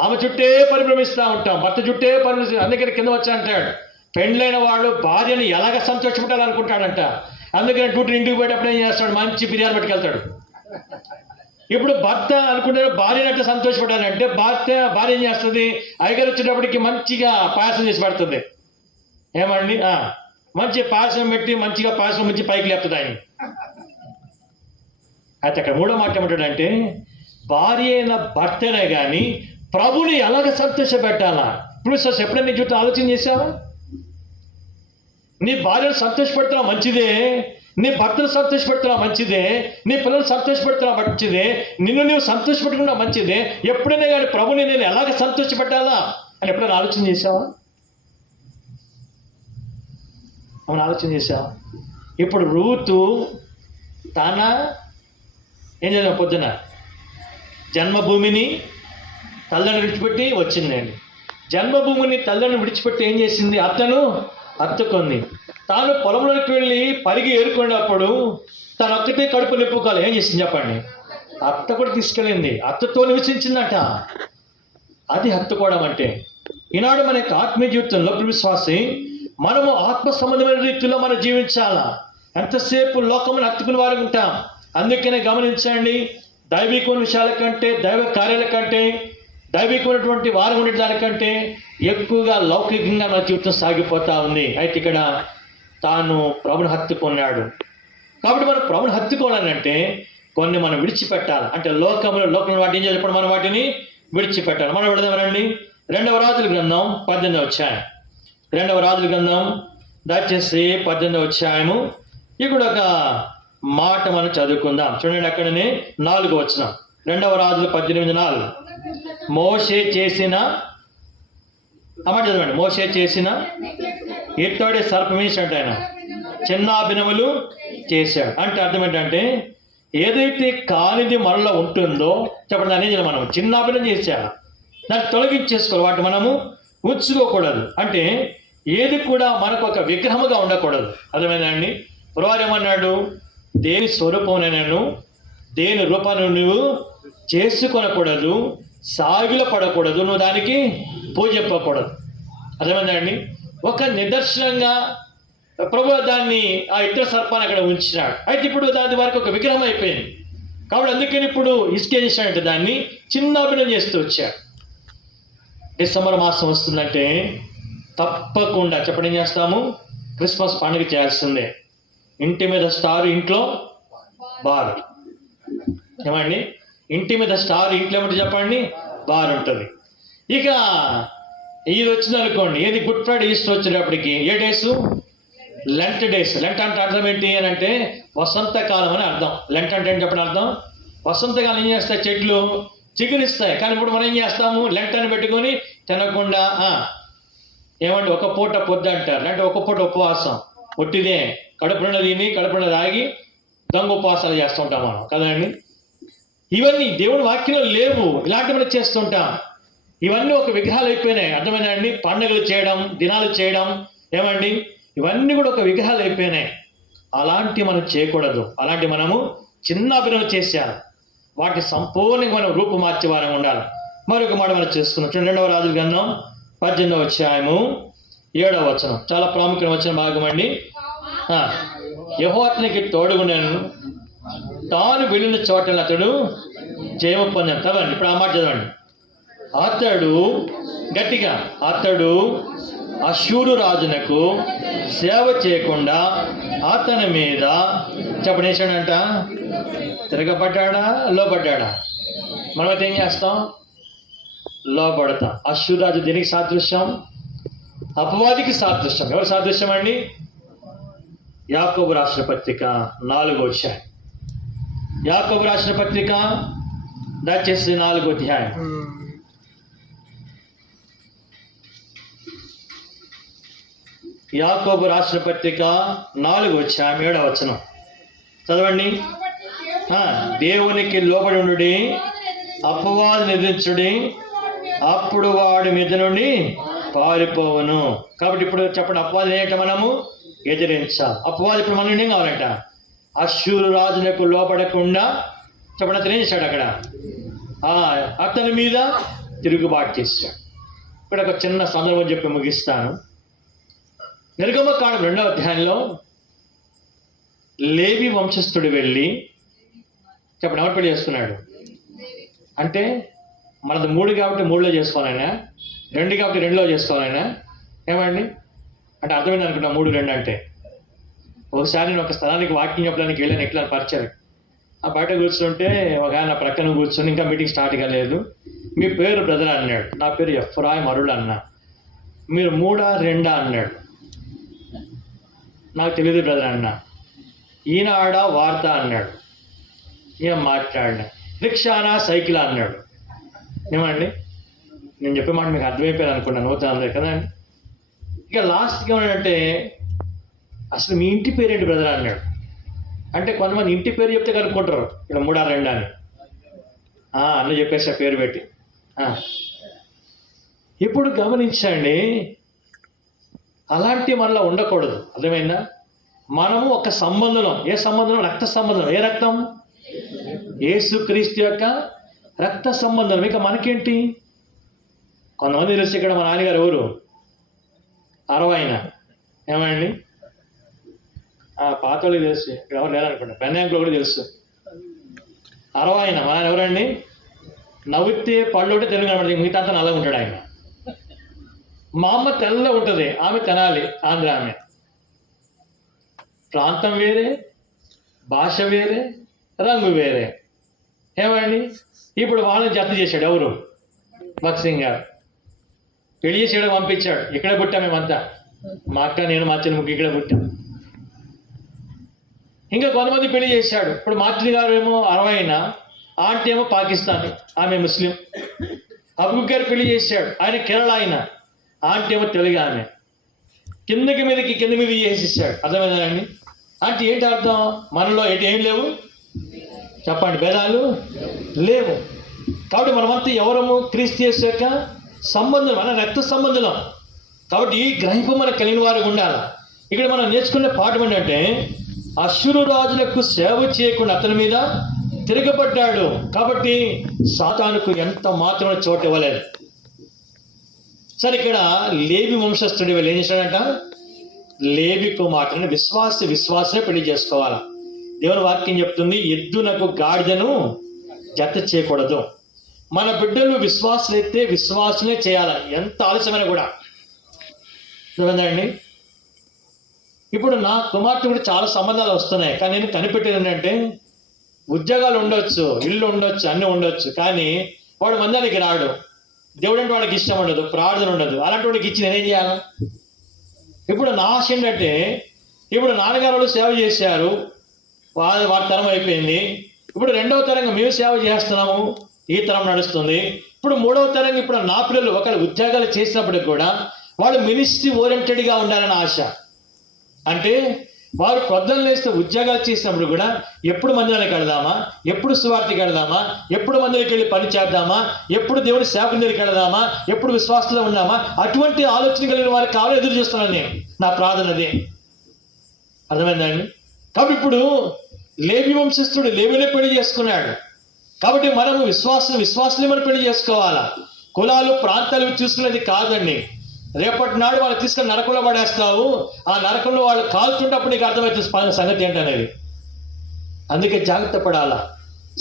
ఆమె చుట్టే పరిభ్రమిస్తూ ఉంటాం, భర్త చుట్టే పరిభ్రమిస్తాం. అందుకని కింద వచ్చి అంటాడు, పెళ్ళైన వాడు భార్యని ఎలాగ సంతోషపెట్టాలనుకుంటాడంట. అందుకని డ్యూటీ ఇంటికి పోయేటప్పుడు ఏం చేస్తాడు? మంచి బిర్యానీ పట్టుకెళ్తాడు. ఇప్పుడు భర్త అనుకుంటాడు భార్యని అంటే సంతోషపడాలంటే భార్య ఏం చేస్తుంది? అయ్యగారు వచ్చేటప్పటికి మంచిగా పాయసం చేసి పెడుతుంది. ఏమండి, మంచి పాయసం పెట్టి మంచిగా పాయసం మంచి పైకి లేపుతుంది ఆయన. అయితే అక్కడ మూడో మాట ఏమంటాడంటే, భార్య అయిన భర్తనే కానీ ప్రభుని ఎలాగ సంతోష పెట్టాలా? ఇప్పుడు ఎప్పుడైనా నీ జీవితం ఆలోచన చేశావా? నీ భార్యను సంతోషపెడుతున్నా మంచిదే, నీ భర్తను సంతోషపెడుతున్నా మంచిదే, నీ పిల్లలు సంతోషపెడుతున్నా మంచిదే, నిన్ను నీవు సంతోషపెట్టుకున్నా మంచిదే. ఎప్పుడైనా కానీ ప్రభుని నేను ఎలాగ సంతోషపెట్టాలా అని ఎప్పుడైనా ఆలోచన చేశావా? అవును, ఆలోచన చేశావా? ఇప్పుడు రూతు తన ఏం చేద్దాం, పొద్దున జన్మభూమిని తల్లిని విడిచిపెట్టి వచ్చిందండి. జన్మభూమిని తల్లిని విడిచిపెట్టి ఏం చేసింది? అత్తను హత్తుకుంది. తాను పొలంలోకి వెళ్ళి పరిగి ఏరుకున్నప్పుడు తను ఒక్కటే కడుపు నింపుకోవాలి. ఏం చేసింది చెప్పండి? అత్త కూడా తీసుకెళ్ళింది, అత్తతో నివసించిందట. అది హత్తుకోవడం అంటే. ఈనాడు మన యొక్క ఆత్మీయ జీవితంలో విశ్వాసి మనము ఆత్మ సంబంధమైన రీతిలో మనం జీవించాలా. ఎంతసేపు లోకమును హత్తుకుని వారు ఉంటాం. అందుకనే గమనించండి, దైవికమైన విషయాల కంటే, దైవ కార్యాల కంటే, దైవికమైనటువంటి వారం ఉండే దానికంటే ఎక్కువగా లౌకికంగా మన జీవితం సాగిపోతూ ఉంది. అయితే ఇక్కడ తాను ప్రభుని హత్తుకున్నాడు. కాబట్టి మనం ప్రభుని హత్తుకోవాలంటే కొన్ని మనం విడిచిపెట్టాలి. అంటే లోకంలో వాటిని ఏం చెప్పండి, మనం వాటిని విడిచిపెట్టాలి. మనం విడదామనండి. రెండవ రాజుల గ్రంథం 18వ అధ్యాయం. రెండవ రాజుల గ్రంథం దయచేసి 18వ అధ్యాయము. ఇక్కడ ఒక మాట మనం చదువుకుందాం. చూడండి, అక్కడనే 4వ వచనం. రెండవ రాజులు 18:4. మోషే చేసిన అమ్మాట చదవండి. మోషే చేసిన ఇత్తడి సర్పమీష్ అంటే ఆయన చిన్నాభినములు చేశాడు. అంటే అర్థం ఏంటంటే ఏదైతే కానిది మనలో ఉంటుందో చెప్పండి, దాన్ని మనం చిన్నాభినం చేశాడు. దాన్ని తొలగించేసుకోవాలి, వాటి మనము ఉంచుకోకూడదు. అంటే ఏది కూడా మనకు ఒక విగ్రహముగా ఉండకూడదు. అర్థమైందండి? పురవారు ఏమన్నాడు? దేని స్వరూపమునైనను దేని రూపాన్ని నువ్వు చేసుకొనకూడదు, సాగిల పడకూడదు, నువ్వు దానికి పూజింపకూడదు. అర్థమైందండి? ఒక నిదర్శనంగా ప్రభు దాన్ని ఆ ఇద్దరు సర్పాన్ని అక్కడ ఉంచినాడు. అయితే ఇప్పుడు దాని వరకు ఒక విగ్రహం అయిపోయింది. కాబట్టి అందుకని ఇప్పుడు ఇసుకే చేశాడంటే దాన్ని చిన్నాభినం చేస్తూ వచ్చాడు. డిసెంబర్ మాసం వస్తుందంటే తప్పకుండా చెప్పడం చేస్తాము, క్రిస్మస్ పండుగ చేయాల్సిందే. ఇంటి మీద స్టార్, ఇంట్లో బార్. ఏమండి? ఇంటి మీద స్టార్, ఇంట్లో ఏమంటే చెప్పండి, బార్ ఉంటుంది. ఇక ఇది వచ్చింది అనుకోండి, ఏది గుడ్ ఫ్రైడే, ఈస్టర్ వచ్చేటప్పటికి ఏ డేసు? Lent days. లెంట్ అంటే అర్థం ఏంటి అని అంటే వసంతకాలం అని అర్థం. లెంట్ అంటే ఏంటి చెప్పండి అర్థం? వసంతకాలం ఏం చేస్తాయి? చెట్లు చిగురిస్తాయి. కానీ ఇప్పుడు మనం ఏం చేస్తాము? లెంట్ అని పెట్టుకొని తినకుండా ఏమంటే ఒక పూట పొద్దు అంటారు, అంటే ఒక పూట ఉపవాసం. పొట్టిదే కడుపున తిని కడుపున తాగి దొంగ ఉపవాసాలు చేస్తుంటాం మనం కదండి. ఇవన్నీ దేవుని వాక్యంలో లేవు. ఇలాంటివి చేస్తుంటాం. ఇవన్నీ ఒక విగ్రహాలు అయిపోయినాయి. అర్థమైనాయండి? పండుగలు చేయడం, దినాలు చేయడం, ఏమండి, ఇవన్నీ కూడా ఒక విగ్రహాలు అయిపోయినాయి. అలాంటి మనం చేయకూడదు. అలాంటి మనము చిన్న అభినయం చేశారు. వాటి సంపూర్ణంగా మనం రూపుమార్చే వారంగా ఉండాలి. మరొక మాట మనం చేసుకున్నాం. చూడండి, 2వ రాజుల గ్రంథం 18వ అధ్యాయము 7వ వచనం. చాలా ప్రాముఖ్యమైన వచన భాగం అండి. యెహోవా అతనికి తోడుగుండెను, తాను వెళ్ళిన చోటన అతడు జయము పొందాను. చదవండి, ఇప్పుడు ఆ మాట చదవండి. అతడు గట్టిగా, అతడు అష్షూరు రాజునకు సేవ చేయకుండా అతని మీద చెప్పండి వేసాడంట. తిరగబడ్డాడా? లోపడ్డాడా? మనమైతే ఏం చేస్తాం? లోపడతాం. అష్షూరు రాజు దేనికి సాదృశ్యం? అపవాదికి సాదృశ్యం. ఎవరు సాదృశ్యం అండి? యాకోబు రాసిన పత్రిక 4వ అధ్యాయం. యాకోబు రాసిన పత్రిక దయచేసి 4వ అధ్యాయం. యాకోబు రాసిన పత్రిక 4వ అధ్యాయం 7వ వచనం చదవండి. దేవునికి లోబడి ఉండుడి, అపవాదిని ఎదిరించుడి, అప్పుడు వాడి మీద నుండి పారిపోవును. కాబట్టి ఇప్పుడు చెప్పండి, అపవాదిని ఏంటంటే మనము ఎదిరించాలి. అపవాది ఇప్పుడు మనం ఏం కావాలంట? అష్షూరు రాజులకు లోపడకుండా చెప్పండి అతను ఏం చేశాడు? అక్కడ అతని మీద తిరుగుబాటు చేశాడు. ఇక్కడ ఒక చిన్న సందర్భం చెప్పి ముగిస్తాను. నిర్గమకాండం 2వ అధ్యాయంలో లేవి వంశస్థుడు వెళ్ళి చెప్పండి ఎవరు పెళ్లి చేసుకున్నాడు? అంటే మనది 3 కాబట్టి 3లో చేసుకోవాలైనా, 2 కాబట్టి 2లో చేసుకోవాలైనా. ఏమండి అంటే అర్థమైంది అనుకుంటా 3, 2 అంటే. ఒకసారి నేను ఒక స్థలానికి వాకింగ్ చెప్పడానికి వెళ్ళాను. ఎట్లా పరిచయం ఆ బయట కూర్చుంటే ఒక ఆయన ప్రక్కన కూర్చొని, ఇంకా మీటింగ్ స్టార్ట్ కాలేదు, మీ పేరు బ్రదర్ అన్నాడు. నా పేరు ఎఫ్రాయిం అరుళ్ అన్నా. మీరు 3, 2 అన్నాడు. నాకు తెలియదు బ్రదర్ అన్నా. ఈనాడ వార్త అన్నాడు. ఏం మాట్లాడినా. రిక్షానా సైకిల్ అన్నాడు. ఏమండి నేను చెప్పే మాట మీకు అర్థమైపోయాను అనుకున్నాను. నవ్వుతా అందరు కదండి. ఇక లాస్ట్కి ఏమన్నాడంటే అసలు మీ ఇంటి పేరేంటి బ్రదర్ అన్నాడు. అంటే కొంతమంది ఇంటి పేరు చెప్తే కనుక్కుంటారు ఇక్కడ 3, 2 అని. అన్న చెప్పేసా పేరు పెట్టి. ఇప్పుడు గమనించండి, అలాంటి మనలో ఉండకూడదు. అర్థమైందా? మనము ఒక సంబంధంలో, ఏ సంబంధం? రక్త సంబంధం. ఏ రక్తం? యేసుక్రీస్తు యొక్క రక్త సంబంధం. ఇక మనకేంటి? కొంతమంది తెలుసు ఇక్కడ మా నాన్నగారు ఎవరు? 60 ఏమండి పాత వాళ్ళకి తెలుసు, ఇక్కడ ఎవరు లేరనుకుంటా. పెన్యాంకులో కూడా తెలుసు. 60 మా నాన్న ఎవరండి? నవ్వితే పళ్ళు ఉంటే తెలుగు కనబడుతుంది, మిగతా అంతా నల్లగా ఉంటాడు ఆయన. మా అమ్మ తెల్లగా ఉంటుంది, ఆమె తెనాలి, ఆంధ్ర ఆమె. ప్రాంతం వేరే, భాష వేరే, రంగు వేరే. ఏమండి ఇప్పుడు వాళ్ళని జత చేశాడు ఎవరు? భక్త్ సింగ్ గారు. పెళ్లి చేసి ఇక్కడ పంపించాడు. ఇక్కడే పుట్టాం మేమంతా, మా అక్క నేను మా చెల్లి ముగ్గురు ఇక్కడే పుట్టాం. ఇంకా కొంతమంది పెళ్లి చేశాడు. ఇప్పుడు మార్టిన్ గారు ఏమో 60 అయినా, ఆంటీ ఏమో పాకిస్తానీ, ఆమె ముస్లిం. అబూ గారు పెళ్లి చేశాడు, ఆయన కేరళ ఆయన, ఆంటీ ఏమో తెలుగు ఆమె. కింద మీద చేసేసాడు. అర్థమైందండి? అంటే ఏంటి అర్థం? మనలో ఏం లేవు చెప్పండి, భేదాలు లేవు. కాబట్టి మనమంతా ఎవరము? క్రీస్తు యేసు యొక్క సంబంధం, మన రక్త సంబంధులం. కాబట్టి ఈ గ్రహింపు మనకు కలిగిన వారికి ఉండాలి. ఇక్కడ మనం నేర్చుకునే పాఠం ఏంటంటే, అశ్షూరు రాజులకు సేవ చేయకుండా అతని మీద తిరగబడ్డాడు. కాబట్టి సాతానుకు ఎంత మాత్రం చోటు ఇవ్వలేదు. సరే, ఇక్కడ లేవి వంశస్థుడి వీళ్ళు ఏం చేశాడంట? లేవి కుమార్తెను విశ్వాసే పెళ్లి చేసుకోవాలా. దేవుని వాక్యం చెప్తుంది, ఎద్దునకు గాడిదను జత చేయకూడదు. మన బిడ్డలు విశ్వాసులైతే విశ్వాసమే చేయాలి, ఎంత ఆలస్యమైనా కూడా. చూడండి, ఇప్పుడు నా కుమార్తె కూడా చాలా సంబంధాలు వస్తున్నాయి. కానీ నేను కనిపెట్టేది ఏంటంటే, ఉద్యోగాలు ఉండొచ్చు, ఇల్లు ఉండొచ్చు, అన్నీ ఉండొచ్చు, కానీ వాడు మందిరానికి రాడు. దేవుడు అంటే వాడికి ఇష్టం ఉండదు, ప్రార్థన ఉండదు. అలాంటి వాడికి ఇచ్చి నేనేం చేయాలి? ఇప్పుడు నా ఆశ ఏంటంటే, ఇప్పుడు నాన్నగారు వాళ్ళు సేవ చేశారు, వారి తరం అయిపోయింది. ఇప్పుడు 2వ తరంగా మేము సేవ చేస్తున్నాము, ఈ తరం నడుస్తుంది. ఇప్పుడు 3వ తరంగా ఇప్పుడు నా పిల్లలు ఒకవేళ ఉద్యోగాలు చేసినప్పటికి కూడా వాళ్ళు మినిస్ట్రీ ఓరియంటెడ్గా ఉండాలని ఆశ. అంటే వారు పొద్దున్న లేస్తే ఉద్యోగాలు చేసినప్పుడు కూడా ఎప్పుడు మందిరానికి వెళదామా, ఎప్పుడు సువార్తకి వెళదామా, ఎప్పుడు మందిరానికి వెళ్ళి పని చేద్దామా, ఎప్పుడు దేవుని సేవకుని దగ్గరికి వెళదామా, ఎప్పుడు విశ్వాసంలో ఉన్నామా, అటువంటి ఆలోచన కలిగిన వారికి కావాలి ఎదురు చూస్తున్నాను నేను. నా ప్రార్థనది అర్థమైందండి? కాబట్టి ఇప్పుడు లేవి వంశస్థుడు లేవినే పెళ్లి చేసుకున్నాడు. కాబట్టి మనము విశ్వాసులే మనం పెళ్లి చేసుకోవాలా. కులాలు ప్రాంతాలు చూసుకునేది కాదండి. రేపటి నాడు వాళ్ళు తీసుకొని నరకంలో పడేస్తావు, ఆ నరకంలో వాళ్ళు కాల్చుంటప్పుడు నీకు అర్థమవుతుంది సంగతి ఏంటనేది. అందుకే జాగ్రత్త పడాలా.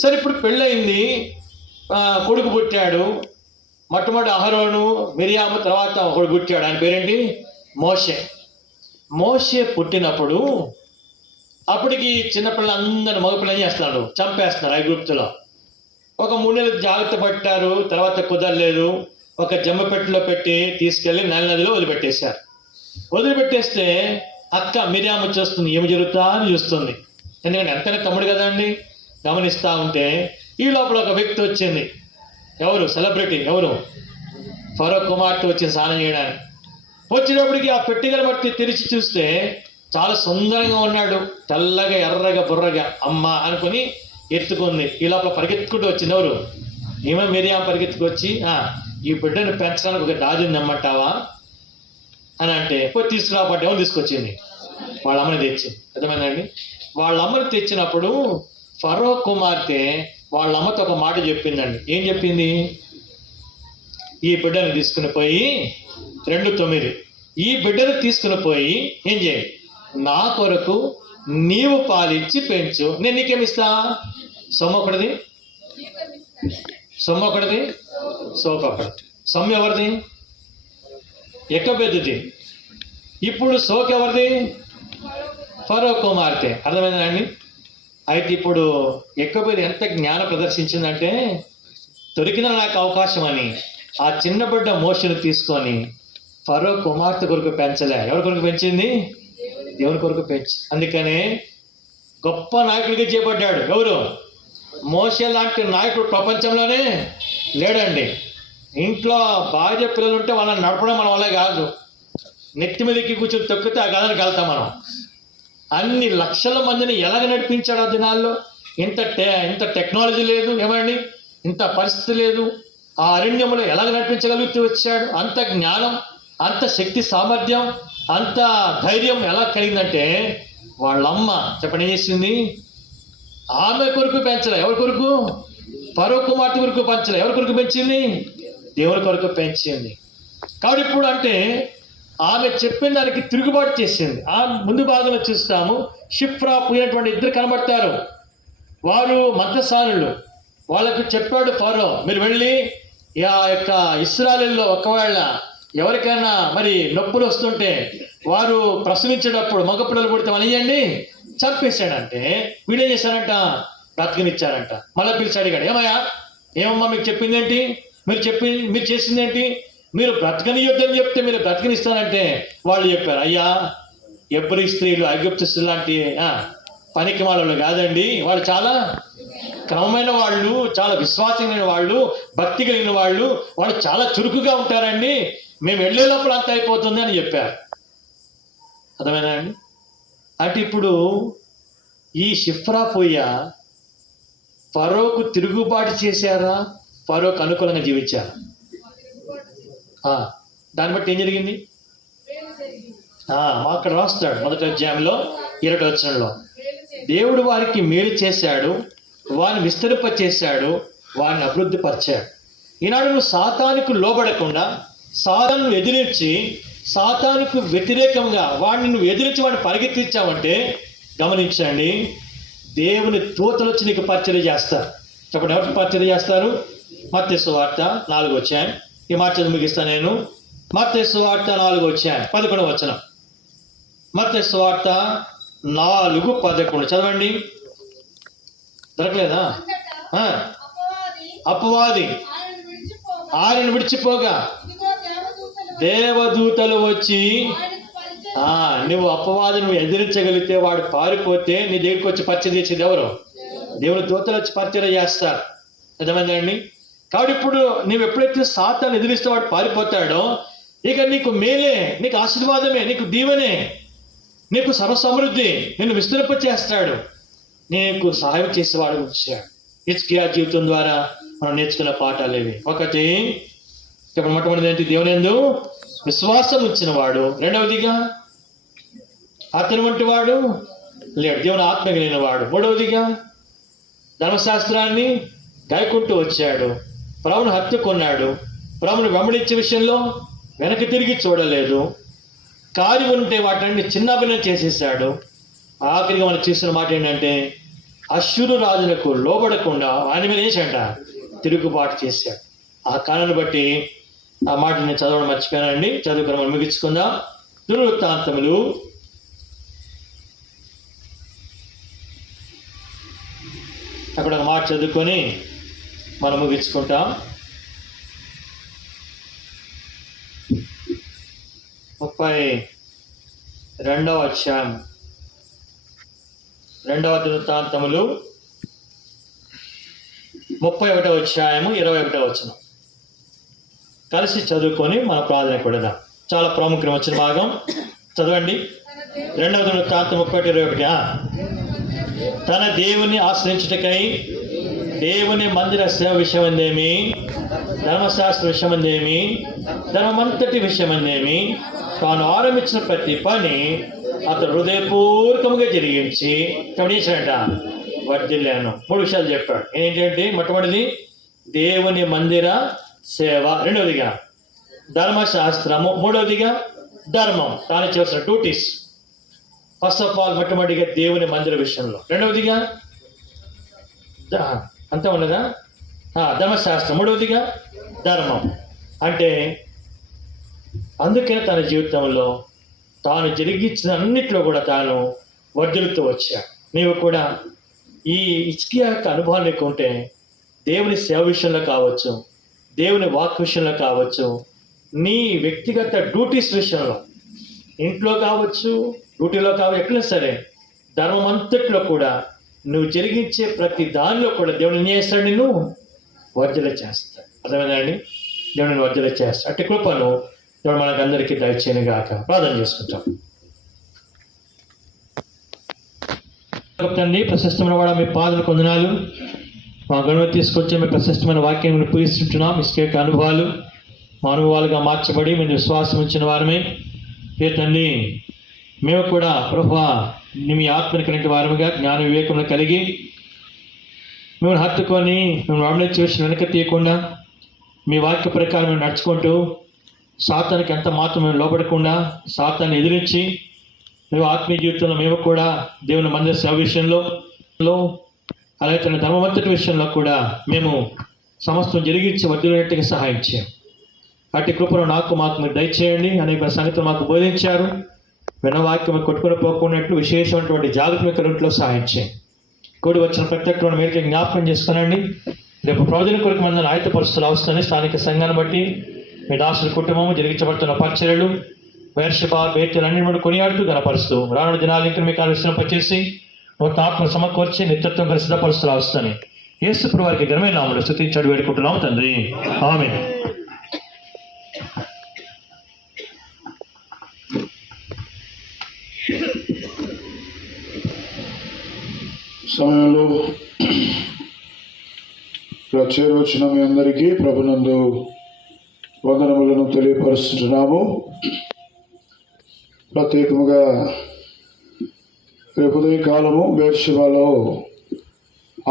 సరే, ఇప్పుడు పెళ్ళయింది, కొడుకు పుట్టాడు. మొట్టమొదటి అహరోను, మిరియాము, తర్వాత ఒకడు పుట్టాడు. ఆయన పేరేంటి? మోషే పుట్టినప్పుడు అప్పటికి చిన్నపిల్లలందరూ మగపిల్లలు చేస్తున్నాడు, చంపేస్తున్నారు ఐగుప్తులో. ఒక 3 నెలలు జాగ్రత్త పట్టారు, తర్వాత కుదరలేదు. ఒక జమ్మ పెట్టెలో పెట్టి తీసుకెళ్లి నదిలో వదిలిపెట్టేశారు. వదిలిపెట్టేస్తే అక్క మిరియాము చూస్తుంది, ఏమి జరుగుతా అని చూస్తుంది. ఎందుకంటే ఎంతనే తమ్ముడు కదా అండి, గమనిస్తూ ఉంటే ఈ లోపల ఒక వ్యక్తి వచ్చింది. ఎవరు? సెలబ్రిటీ. ఎవరు? ఫరో కుమార్తె వచ్చింది స్నానం చేయడానికి. వచ్చేటప్పటికి ఆ పెట్టెగల బట్టి తెరిచి చూస్తే చాలా సుందరంగా ఉన్నాడు, తెల్లగా ఎర్రగా బుర్రగా. అమ్మ అనుకుని ఎత్తుకుంది. ఈ లోపల పరిగెత్తుకుంటూ వచ్చింది. ఎవరు? ఏమో మిరియాం పరిగెత్తుకొచ్చి, ఈ బిడ్డను పెంచడానికి ఒక దాదిని నమ్మంటావా అని అంటే, పోయి తీసుకురాబట్టి ఎవరు తీసుకొచ్చింది? వాళ్ళ అమ్మని తెచ్చింది. అర్థమైందండి? వాళ్ళ అమ్మని తెచ్చినప్పుడు ఫరో కుమార్తె వాళ్ళ అమ్మతో ఒక మాట చెప్పిందండి. ఏం చెప్పింది? ఈ బిడ్డను తీసుకుని పోయి 2:9 ఈ బిడ్డను తీసుకుని పోయి ఏం చేయి, నా కొరకు నీవు పాలిచ్చి పెంచు, నేను నీకేమిస్తా? సొమ్మొకటిది, సోకొకటిది. సొమ్ము ఎవరిది? ఎక్కబెద్దుది. ఇప్పుడు సోకు ఎవరిది? ఫరో కుమార్తె. అర్థమైందండి? అయితే ఇప్పుడు ఎక్కబెద్దు ఎంత జ్ఞానం ప్రదర్శించిందంటే, దొరికిన నాకు అవకాశం అని ఆ చిన్న బిడ్డ మోషను తీసుకొని ఫరో కుమార్తె కొరకు పెంచలే. ఎవరి కొరకు పెంచింది? దేవుని కొరకు పెంచి. అందుకనే గొప్ప నాయకుడిగా చేపట్టాడు. ఎవరు? మోషే లాంటి నాయకుడు ప్రపంచంలోనే లేడండి. ఇంట్లో భార్య పిల్లలు ఉంటే వాళ్ళని నడపడం మన వల్ల కాదు. నెత్తి మీదకి కూర్చొని తొక్కితే ఆ గదానికి వెళ్తాం మనం. అన్ని లక్షల మందిని ఎలాగ నడిపించాడు ఆ దినాల్లో? ఇంత టెక్నాలజీ లేదు, ఏమండి, ఇంత పరిస్థితి లేదు. ఆ అరణ్యంలో ఎలాగ నడిపించగలుగుతూ వచ్చాడు? అంత జ్ఞానం, అంత శక్తి సామర్థ్యం, అంత ధైర్యం ఎలా కలిగిందంటే, వాళ్ళమ్మ చెప్పండి ఏం చేసింది? ఆమె కొరకు పెంచలే. ఎవరి కొరకు? ఫరో కుమార్తె కొరకు పెంచలే. ఎవరి కొరకు పెంచింది? దేవుని కొరకు పెంచింది. కాబట్టి ఇప్పుడు అంటే ఆమె చెప్పిన దానికి తిరుగుబాటు చేసింది. ఆ ముందు భాగంలో చూస్తాము, షిఫ్రా పోయినటువంటి 2 కనబడతారు. వారు మంత్రసానులు. వాళ్ళకు చెప్పాడు ఫరో, మీరు వెళ్ళి ఆ యొక్క ఇశ్రాయేలులో ఒకవేళ ఎవరికైనా మరి నొప్పులు వస్తుంటే, వారు ప్రసవించేటప్పుడు మగపిల్లలు పుడితే అనియండి, చంపేశాడంటే వీడేం చేశారంట? బ్రతికినిచ్చారంట. మళ్ళీ పిలిచి అడిగాడు, ఏమయ్యా, ఏమమ్మా మీకు చెప్పింది ఏంటి? మీరు చేసింది ఏంటి? మీరు బ్రతకనియొద్దని చెప్తే మీరు బ్రతకనిస్తానంటే వాళ్ళు చెప్పారు, అయ్యా ఎబ్రీ స్త్రీలు ఐగుప్తు స్త్రీలు లాంటి పనికి వాళ్ళు కాదండి, వాళ్ళు చాలా క్రమమైన వాళ్ళు, చాలా విశ్వాసమైన వాళ్ళు, భక్తి కలిగిన వాళ్ళు, వాళ్ళు చాలా చురుకుగా ఉంటారండి, మేము వెళ్ళే లోపల అంత అయిపోతుంది అని చెప్పారు. అర్థమైనా అండి? అంటే ఇప్పుడు ఈ షిఫ్రా పొయ్య ఫరోకు తిరుగుబాటు చేశారా, ఫరోకు అనుకూలంగా జీవించారా? దాన్ని బట్టి ఏం జరిగింది? అక్కడ రాస్తాడు మొదటి అధ్యాయంలో 20వ వచనంలో, దేవుడు వారికి మేలు చేశాడు, వారిని విస్తరింపచేశాడు, వారిని అభివృద్ధి పరిచాడు. ఈనాడు నువ్వు సాతానుకు లోబడకుండా సాతాను ఎదిరించి సాతానుకు వ్యతిరేకంగా వాడిని నువ్వు ఎదిరించి వాడిని పరిగెత్తించావంటే గమనించండి, దేవుని దూతలు వచ్చి నీకు పరిచర్య చేస్తారు. చెప్పండి, ఎవరికి పరిచర్య చేస్తారు? మత్తయి సువార్త 4వ అధ్యాయం. ఈ మాట చదివి ముగిస్తాను నేను. మత్తయి సువార్త 4వ అధ్యాయం 11వ వచనం. మత్తయి సువార్త 4:11 చదవండి. దొరకలేదా? అపవాది ఆయనను విడిచిపోగా దేవదూతలు వచ్చి, నువ్వు అపవాది నువ్వు ఎదిరించగలిగితే, వాడు పారిపోతే నీ దగ్గరికి వచ్చి పరిచయం చేసేది ఎవరు? దేవుని దూతలు వచ్చి పరిచయం చేస్తారు. అర్థమైందండి? కాబట్టి ఇప్పుడు నువ్వు ఎప్పుడైతే సాతాన్ని ఎదిరిస్తే వాడు పారిపోతాడో, ఇక నీకు మేలే, నీకు ఆశీర్వాదమే, నీకు దీవెనే, నీకు సర్వసమృద్ధి, నిన్ను విస్తరింప చేస్తాడు, నీకు సహాయం చేసేవాడు వచ్చాడు. హిజ్కియా జీవితం ద్వారా మనం నేర్చుకున్న పాఠాలు ఇవి. ఒకటి, ఇప్పుడు మొట్టమొదటి ఏంటి? దేవుని యందు విశ్వాసం ఉంచిన వాడు. రెండవదిగా అతని వంటి వాడు లేడు, దేవుని ఆత్మ కలిగిన వాడు. మూడవదిగా ధర్మశాస్త్రాన్ని గాయకుంటూ వచ్చాడు, ప్రభువును హత్తుకున్నాడు, ప్రభువును వెంబడించే విషయంలో వెనక్కి తిరిగి చూడలేదు, కార్యం ఉంటే వాటిని చిన్నాభిన్నం చేసేసాడు. ఆఖరిగా మనం చేసిన మాట ఏంటంటే, అశ్షూరు రాజులకు లోబడకుండా ఆయన మీద ఏంటంట తిరుగుబాటు చేశాడు. ఆ కారణాన్ని బట్టి ఆ మాట నేను చదవడం మర్చిపోయానండి. చదువుకుని మనం ముగించుకుందాం. దినవృత్తాంతములు 1 ఒక మాట చదువుకొని మనం ముగించుకుంటాం. 32వ అధ్యాయం 2వ దినవృత్తాంతములు 31వ అధ్యాయము 21వ వచనం కలిసి చదువుకొని మన ప్రార్థన కొడదాం. చాలా ప్రాముఖ్యం వచ్చిన భాగం చదవండి. 2వ దినవృత్తాంతం 31:21. తన దేవుని ఆశ్రయించుటకై దేవుని మందిర సేవ విషయమందేమి, ధర్మశాస్త్ర విషయమందేమి, ధర్మమంతటి విషయమందేమి, తాను ఆరంభించిన ప్రతి పని అతను హృదయపూర్వకముగా జరిగించి గమనించాడంట, వర్ధిల్లాను. 3 విషయాలు చెప్పాడు. ఏంటంటే, మొట్టమొదటిది దేవుని మందిర సేవ, రెండవదిగా ధర్మశాస్త్రము, మూడవదిగా ధర్మం, తాను చేసిన డ్యూటీస్. ఫస్ట్ ఆఫ్ ఆల్ మొట్టమొదటిగా దేవుని మందిర విషయంలో, రెండవదిగా అంతా ఉన్నదా ధర్మశాస్త్రం, మూడవదిగా ధర్మం. అంటే అందుకే తన జీవితంలో తాను జరిగించిన అన్నిట్లో కూడా తాను వర్ధిల్లుతూ వచ్చాడు. నీవు కూడా ఈ హిజ్కియా యొక్క అనుభవాన్ని ఉంటే దేవుని సేవ విషయంలో కావచ్చు, దేవుని వాక్ విషయంలో కావచ్చు, నీ వ్యక్తిగత డ్యూటీస్ విషయంలో, ఇంట్లో కావచ్చు, డ్యూటీలో కావచ్చు, ఎట్లా సరే ధర్మం అంతట్లో కూడా నువ్వు జరిగించే ప్రతి దానిలో కూడా దేవుడు ఏం చేస్తాడు? నిన్ను వర్ధల చేస్తాడు. అర్థమైందండి? దేవుడిని వర్ధల చేస్తాడు. అట్టి కృపను దేవుడు మనకందరికీ దయచేయను గాక. ప్రార్థన చేసుకుంటాం. తండ్రి, ప్రశస్తమైన వాడ మీ పాదలు కొందనాలు, మా గణపతి తీసుకొచ్చే మీ ప్రశస్తమైన వాక్యం పూజిస్తుంటున్నాం. ఇసుక అనుభవాలు మా అనుభవాలుగా మార్చబడి మేము విశ్వాసం ఉంచిన వారమే. ఏ తండ్రి, మేము కూడా ప్రభువా మీ ఆత్మని కలిగిన వారముగా జ్ఞాన వివేకంలో కలిగి మిమ్మల్ని హత్తుకొని మేము వెంబడించే విషయం వెనక తీయకుండా మీ వాక్య ప్రకారం మేము నడుచుకుంటూ సాతానికి ఎంత మాత్రం మేము లోబడకుండా సాతాన్ని ఎదిరించి మేము ఆత్మీయ జీవితంలో మేము కూడా దేవుని మందిర సేవ విషయంలో అలాగే తన ధర్మవంతుడి విషయంలో కూడా మేము సమస్తం జరిగించి వర్ధిల్లేట్టుగా సహాయం చేయం. అట్టి కృపను మాకు మీరు దయచేయండి. అనేక సంగతులు మాకు బోధించారు. వినవాక్యం కొట్టుకొని పోకున్నట్లు విశేషమైనటువంటి జాగ్రత్త ఇంట్లో సహాయం చేయండి. కూడి వచ్చిన ప్రతి ఒక్కరు మీరు జ్ఞాపకం చేసుకునండి. రేపు ప్రయోజనం కొరకు మందిని ఆయుధపరుస్తులు అవసరాన్ని స్థానిక సంఘాన్ని బట్టి మీ దాసుల కుటుంబము జరిగించబడుతున్న పరిచర్యలు వేర్షబా బేత్యలన్నీ మనం కొనియాడుతూ గనపరుస్తూ రానున్న దినాలు ఇంకా మీకు విశ్రమింపచేసి నూతన ఆత్మ సమకూర్చి నిత్యత్వం కలిసి సిద్ధపరుస్తూ రావస్తాను. యేసు ప్రభు వారికి ఘనమైన నామములో స్తుతించాడు వేడుకుంటున్నాము తండ్రి. ఆమేన్. సమయంలో చేరువచ్చిన మీ అందరికీ ప్రభునందు వందనములను తెలియపరుస్తున్నాము. ప్రత్యేకముగా రేపు ఉదయకాలము బేర్షెబాలో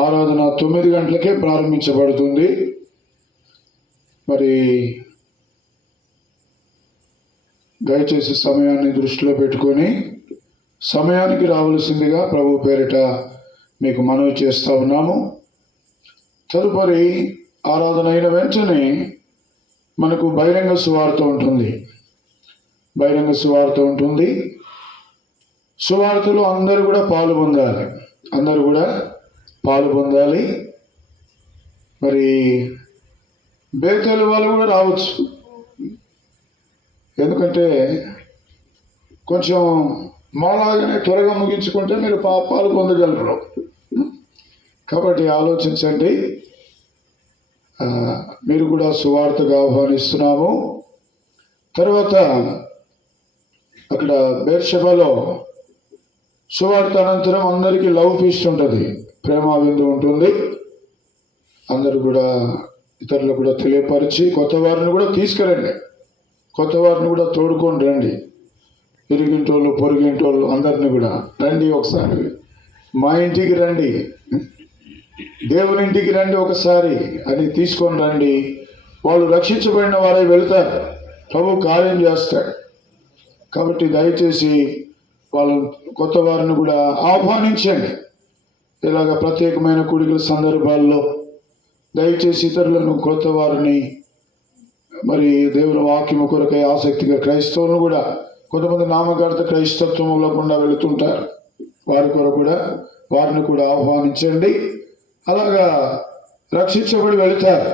ఆరాధన 9 గంటలకే ప్రారంభించబడుతుంది. మరి దయచేసి సమయాన్ని దృష్టిలో పెట్టుకొని సమయానికి రావలసిందిగా ప్రభు పేరిట మీకు మనవి చేస్తూ ఉన్నాము. తదుపరి ఆరాధన అయిన వెంటనే మనకు బహిరంగ సువార్త ఉంటుంది. బహిరంగ సువార్త ఉంటుంది. సువార్తలో అందరూ కూడా పాలు పొందాలి. మరి బేతేలు వాళ్ళు కూడా రావచ్చు. ఎందుకంటే కొంచెం మాలాగానే త్వరగా ముగించుకుంటే మీరు పాలు పొందగలరు. కాబట్టి ఆలోచించండి. మీరు కూడా సువార్తగా ఆహ్వానిస్తున్నాము. తర్వాత అక్కడ బేర్షెబాలో సువార్త అనంతరం అందరికీ లవ్ ఫీస్ట్ ఉంటుంది, ప్రేమ విందు ఉంటుంది. అందరూ కూడా ఇతరులకు కూడా తెలియపరిచి కొత్త వారిని కూడా తీసుకురండి, కొత్త వారిని కూడా తోడుకొని రండి. ఇరిగింటోళ్ళు పొరుగింటోళ్ళు అందరినీ కూడా రండి, ఒకసారి మా ఇంటికి రండి, దేవుని ఇంటికి రండి ఒకసారి అని తీసుకొని రండి. వాళ్ళు రక్షించబడిన వారే వెళ్తారు, ప్రభు కార్యం చేస్తాడు. కాబట్టి దయచేసి వాళ్ళు కొత్త వారిని కూడా ఆహ్వానించండి. ఇలాగ ప్రత్యేకమైన కూడికల సందర్భాల్లో దయచేసి ఇతరులను కొత్త వారిని మరి దేవుని వాక్యము కొరకై ఆసక్తిగా క్రైస్తవులను కూడా కొంతమంది నామకార్థ క్రైస్తత్వంలో గుండా వెళుతుంటారు, వారి కొరకు కూడా వారిని కూడా ఆహ్వానించండి. అలాగా రక్షించబడి వెళుతారు.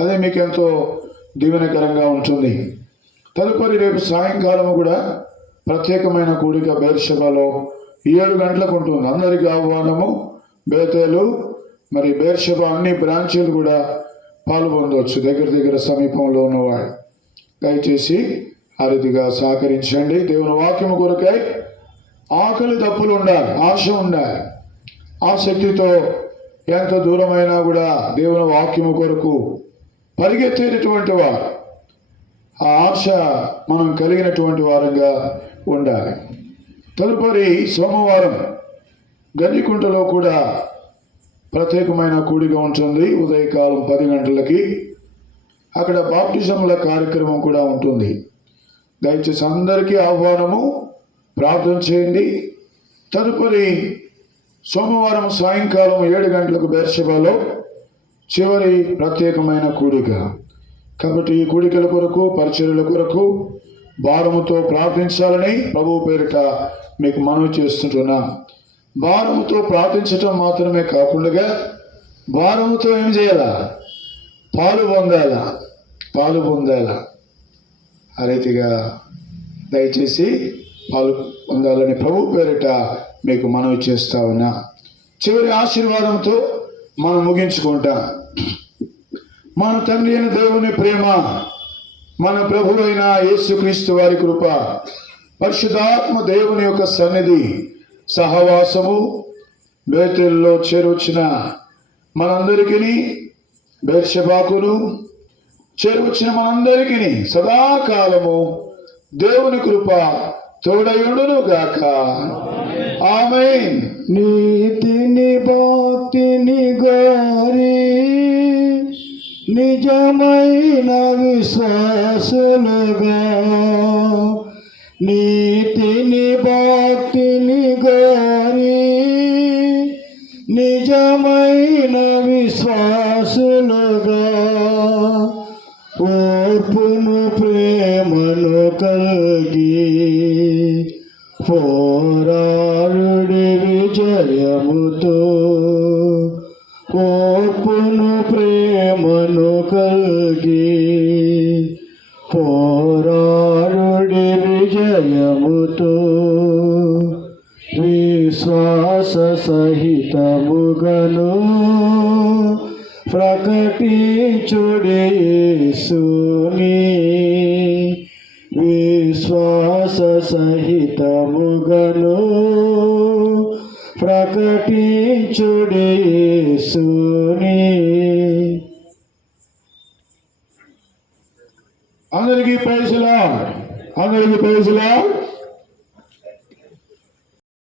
అదే మీకు ఎంతో దీవెనకరంగా ఉంటుంది. తదుపరి రేపు సాయంకాలం కూడా ప్రత్యేకమైన కూడిక బేర్షెబాలో 7 గంటలకు ఉంటుంది. అందరికీ ఆహ్వానము. బేతేలు మరి బేర్షెబా అన్ని బ్రాంచీలు కూడా పాల్గొనవచ్చు, దగ్గర సమీపంలో ఉన్నవాడు. దయచేసి ఆ రీతిగా సహకరించండి. దేవుని వాక్యము కొరకై ఆకలి దప్పులు ఉండాలి, ఆశ ఉండాలి. ఆసక్తితో ఎంత దూరమైనా కూడా దేవుని వాక్యము కొరకు పరిగెత్తేటటువంటి వారు, ఆ ఆశ మనం కలిగినటువంటి వారంగా ఉండాలి. తదుపరి సోమవారం గంజికుంటలో కూడా ప్రత్యేకమైన కూడిక ఉంటుంది. ఉదయకాలం 10 గంటలకి అక్కడ బాప్టిజంల కార్యక్రమం కూడా ఉంటుంది. దయచేసి అందరికీ ఆహ్వానము, ప్రార్థన చేయండి. తదుపరి సోమవారం సాయంకాలం 7 గంటలకు బేర్షెబాలో చివరి ప్రత్యేకమైన కూడిక. కాబట్టి ఈ కూడికల కొరకు, పరిచర్యల కొరకు భారముతో ప్రార్థించాలని ప్రభు పేరిట మీకు మనవి చేస్తుంటున్నాం. భారముతో ప్రార్థించటం మాత్రమే కాకుండా భారముతో ఏం చేయాలా? పాలు పొందాలా. ఆ రీతిగా దయచేసి పాలు పొందాలని ప్రభు పేరిట మీకు మనవి చేస్తా ఉన్నా. చివరి ఆశీర్వాదంతో మనం ముగించుకుంటాం. మన తండ్రి అయిన దేవుని ప్రేమ, మన ప్రభు అయిన యేసుక్రీస్తు వారి కృప, పరిశుద్ధాత్మ దేవుని యొక్క సన్నిధి, సహవాసము బేతేలులో చేరువచ్చిన మనందరికీ, బేర్షెబాకును చేరువచ్చిన మనందరికీ సదాకాలము దేవుని కృప తోడయుండును గాక. ఆమేన్. నీతిని భక్తిని గోరి నిజమైన విశ్వాసులుగా, నీతిని భక్తిని గోరి నిజమైన విశ్వాసులుగా, ఓర్పును ప్రేమను కలిగి పోరాడుడి విజయముతో, ఓర్పును ప్రేమను కలిగి విజయముతో విశ్వాస సహితముగను ప్రకటించుడి యేసుని విశ్వాస సహితముగను ప్రకటించుడి యేసుని. అందరికీ ప్రైజ్ లార్డ్. అందరికీ ప్రైజ్ లార్డ్.